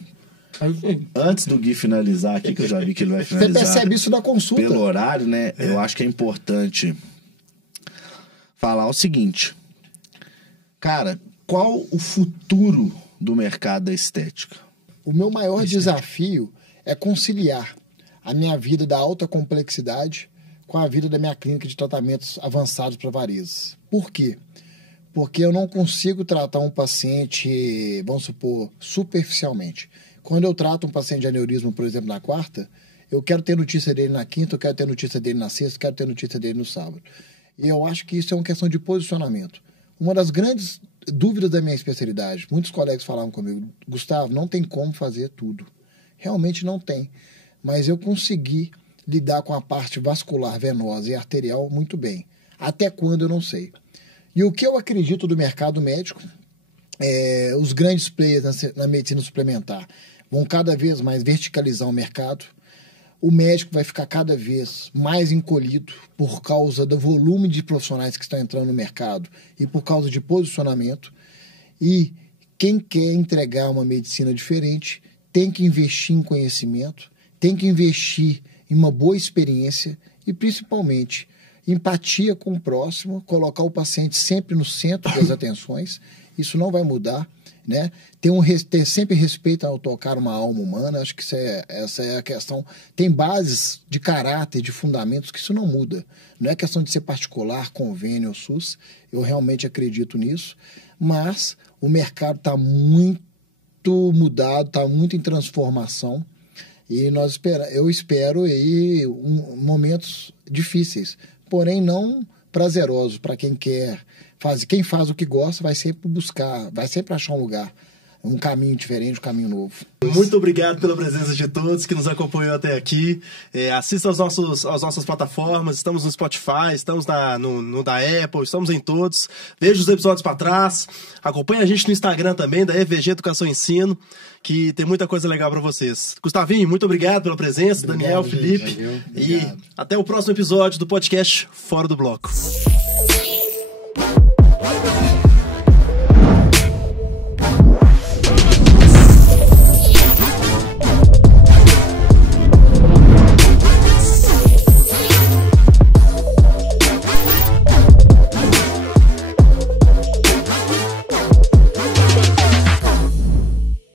Antes do Gui finalizar aqui, que eu já vi que ele vai finalizar. Você percebe isso da consulta. Pelo horário, né? Eu acho que é importante falar o seguinte, cara, qual o futuro do mercado da estética? O meu maior desafio é conciliar a minha vida da alta complexidade com a vida da minha clínica de tratamentos avançados para varizes. Por quê? Porque eu não consigo tratar um paciente, vamos supor, superficialmente. Quando eu trato um paciente de aneurisma, por exemplo, na quarta, eu quero ter notícia dele na quinta, eu quero ter notícia dele na sexta, eu quero ter notícia dele no sábado. E eu acho que isso é uma questão de posicionamento. Uma das grandes dúvidas da minha especialidade, muitos colegas falavam comigo, Gustavo, não tem como fazer tudo. Realmente não tem. Mas eu consegui lidar com a parte vascular, venosa e arterial muito bem. Até quando eu não sei. E o que eu acredito do mercado médico, os grandes players na medicina suplementar vão cada vez mais verticalizar o mercado. O médico vai ficar cada vez mais encolhido por causa do volume de profissionais que estão entrando no mercado e por causa de posicionamento. E quem quer entregar uma medicina diferente tem que investir em conhecimento, tem que investir em uma boa experiência e, principalmente, empatia com o próximo, colocar o paciente sempre no centro das atenções. Isso não vai mudar, né? Ter sempre respeito ao tocar uma alma humana, acho que essa é a questão. Tem bases de caráter, de fundamentos, que isso não muda. Não é questão de ser particular, convênio ou SUS, eu realmente acredito nisso, mas o mercado está muito mudado, está muito em transformação, e eu espero aí momentos difíceis, porém não prazerosos para quem quer. Quem faz o que gosta vai sempre buscar, vai sempre achar um lugar, um caminho diferente, um caminho novo. Muito obrigado pela presença de todos que nos acompanhou até aqui. Assista às nossas plataformas, estamos no Spotify, estamos no da Apple, estamos em todos. Veja os episódios para trás. Acompanhe a gente no Instagram também, da EVG Educação e Ensino, que tem muita coisa legal para vocês. Gustavinho, muito obrigado pela presença. Obrigado, Daniel, gente, Felipe. Valeu, e até o próximo episódio do podcast Fora do Bloco.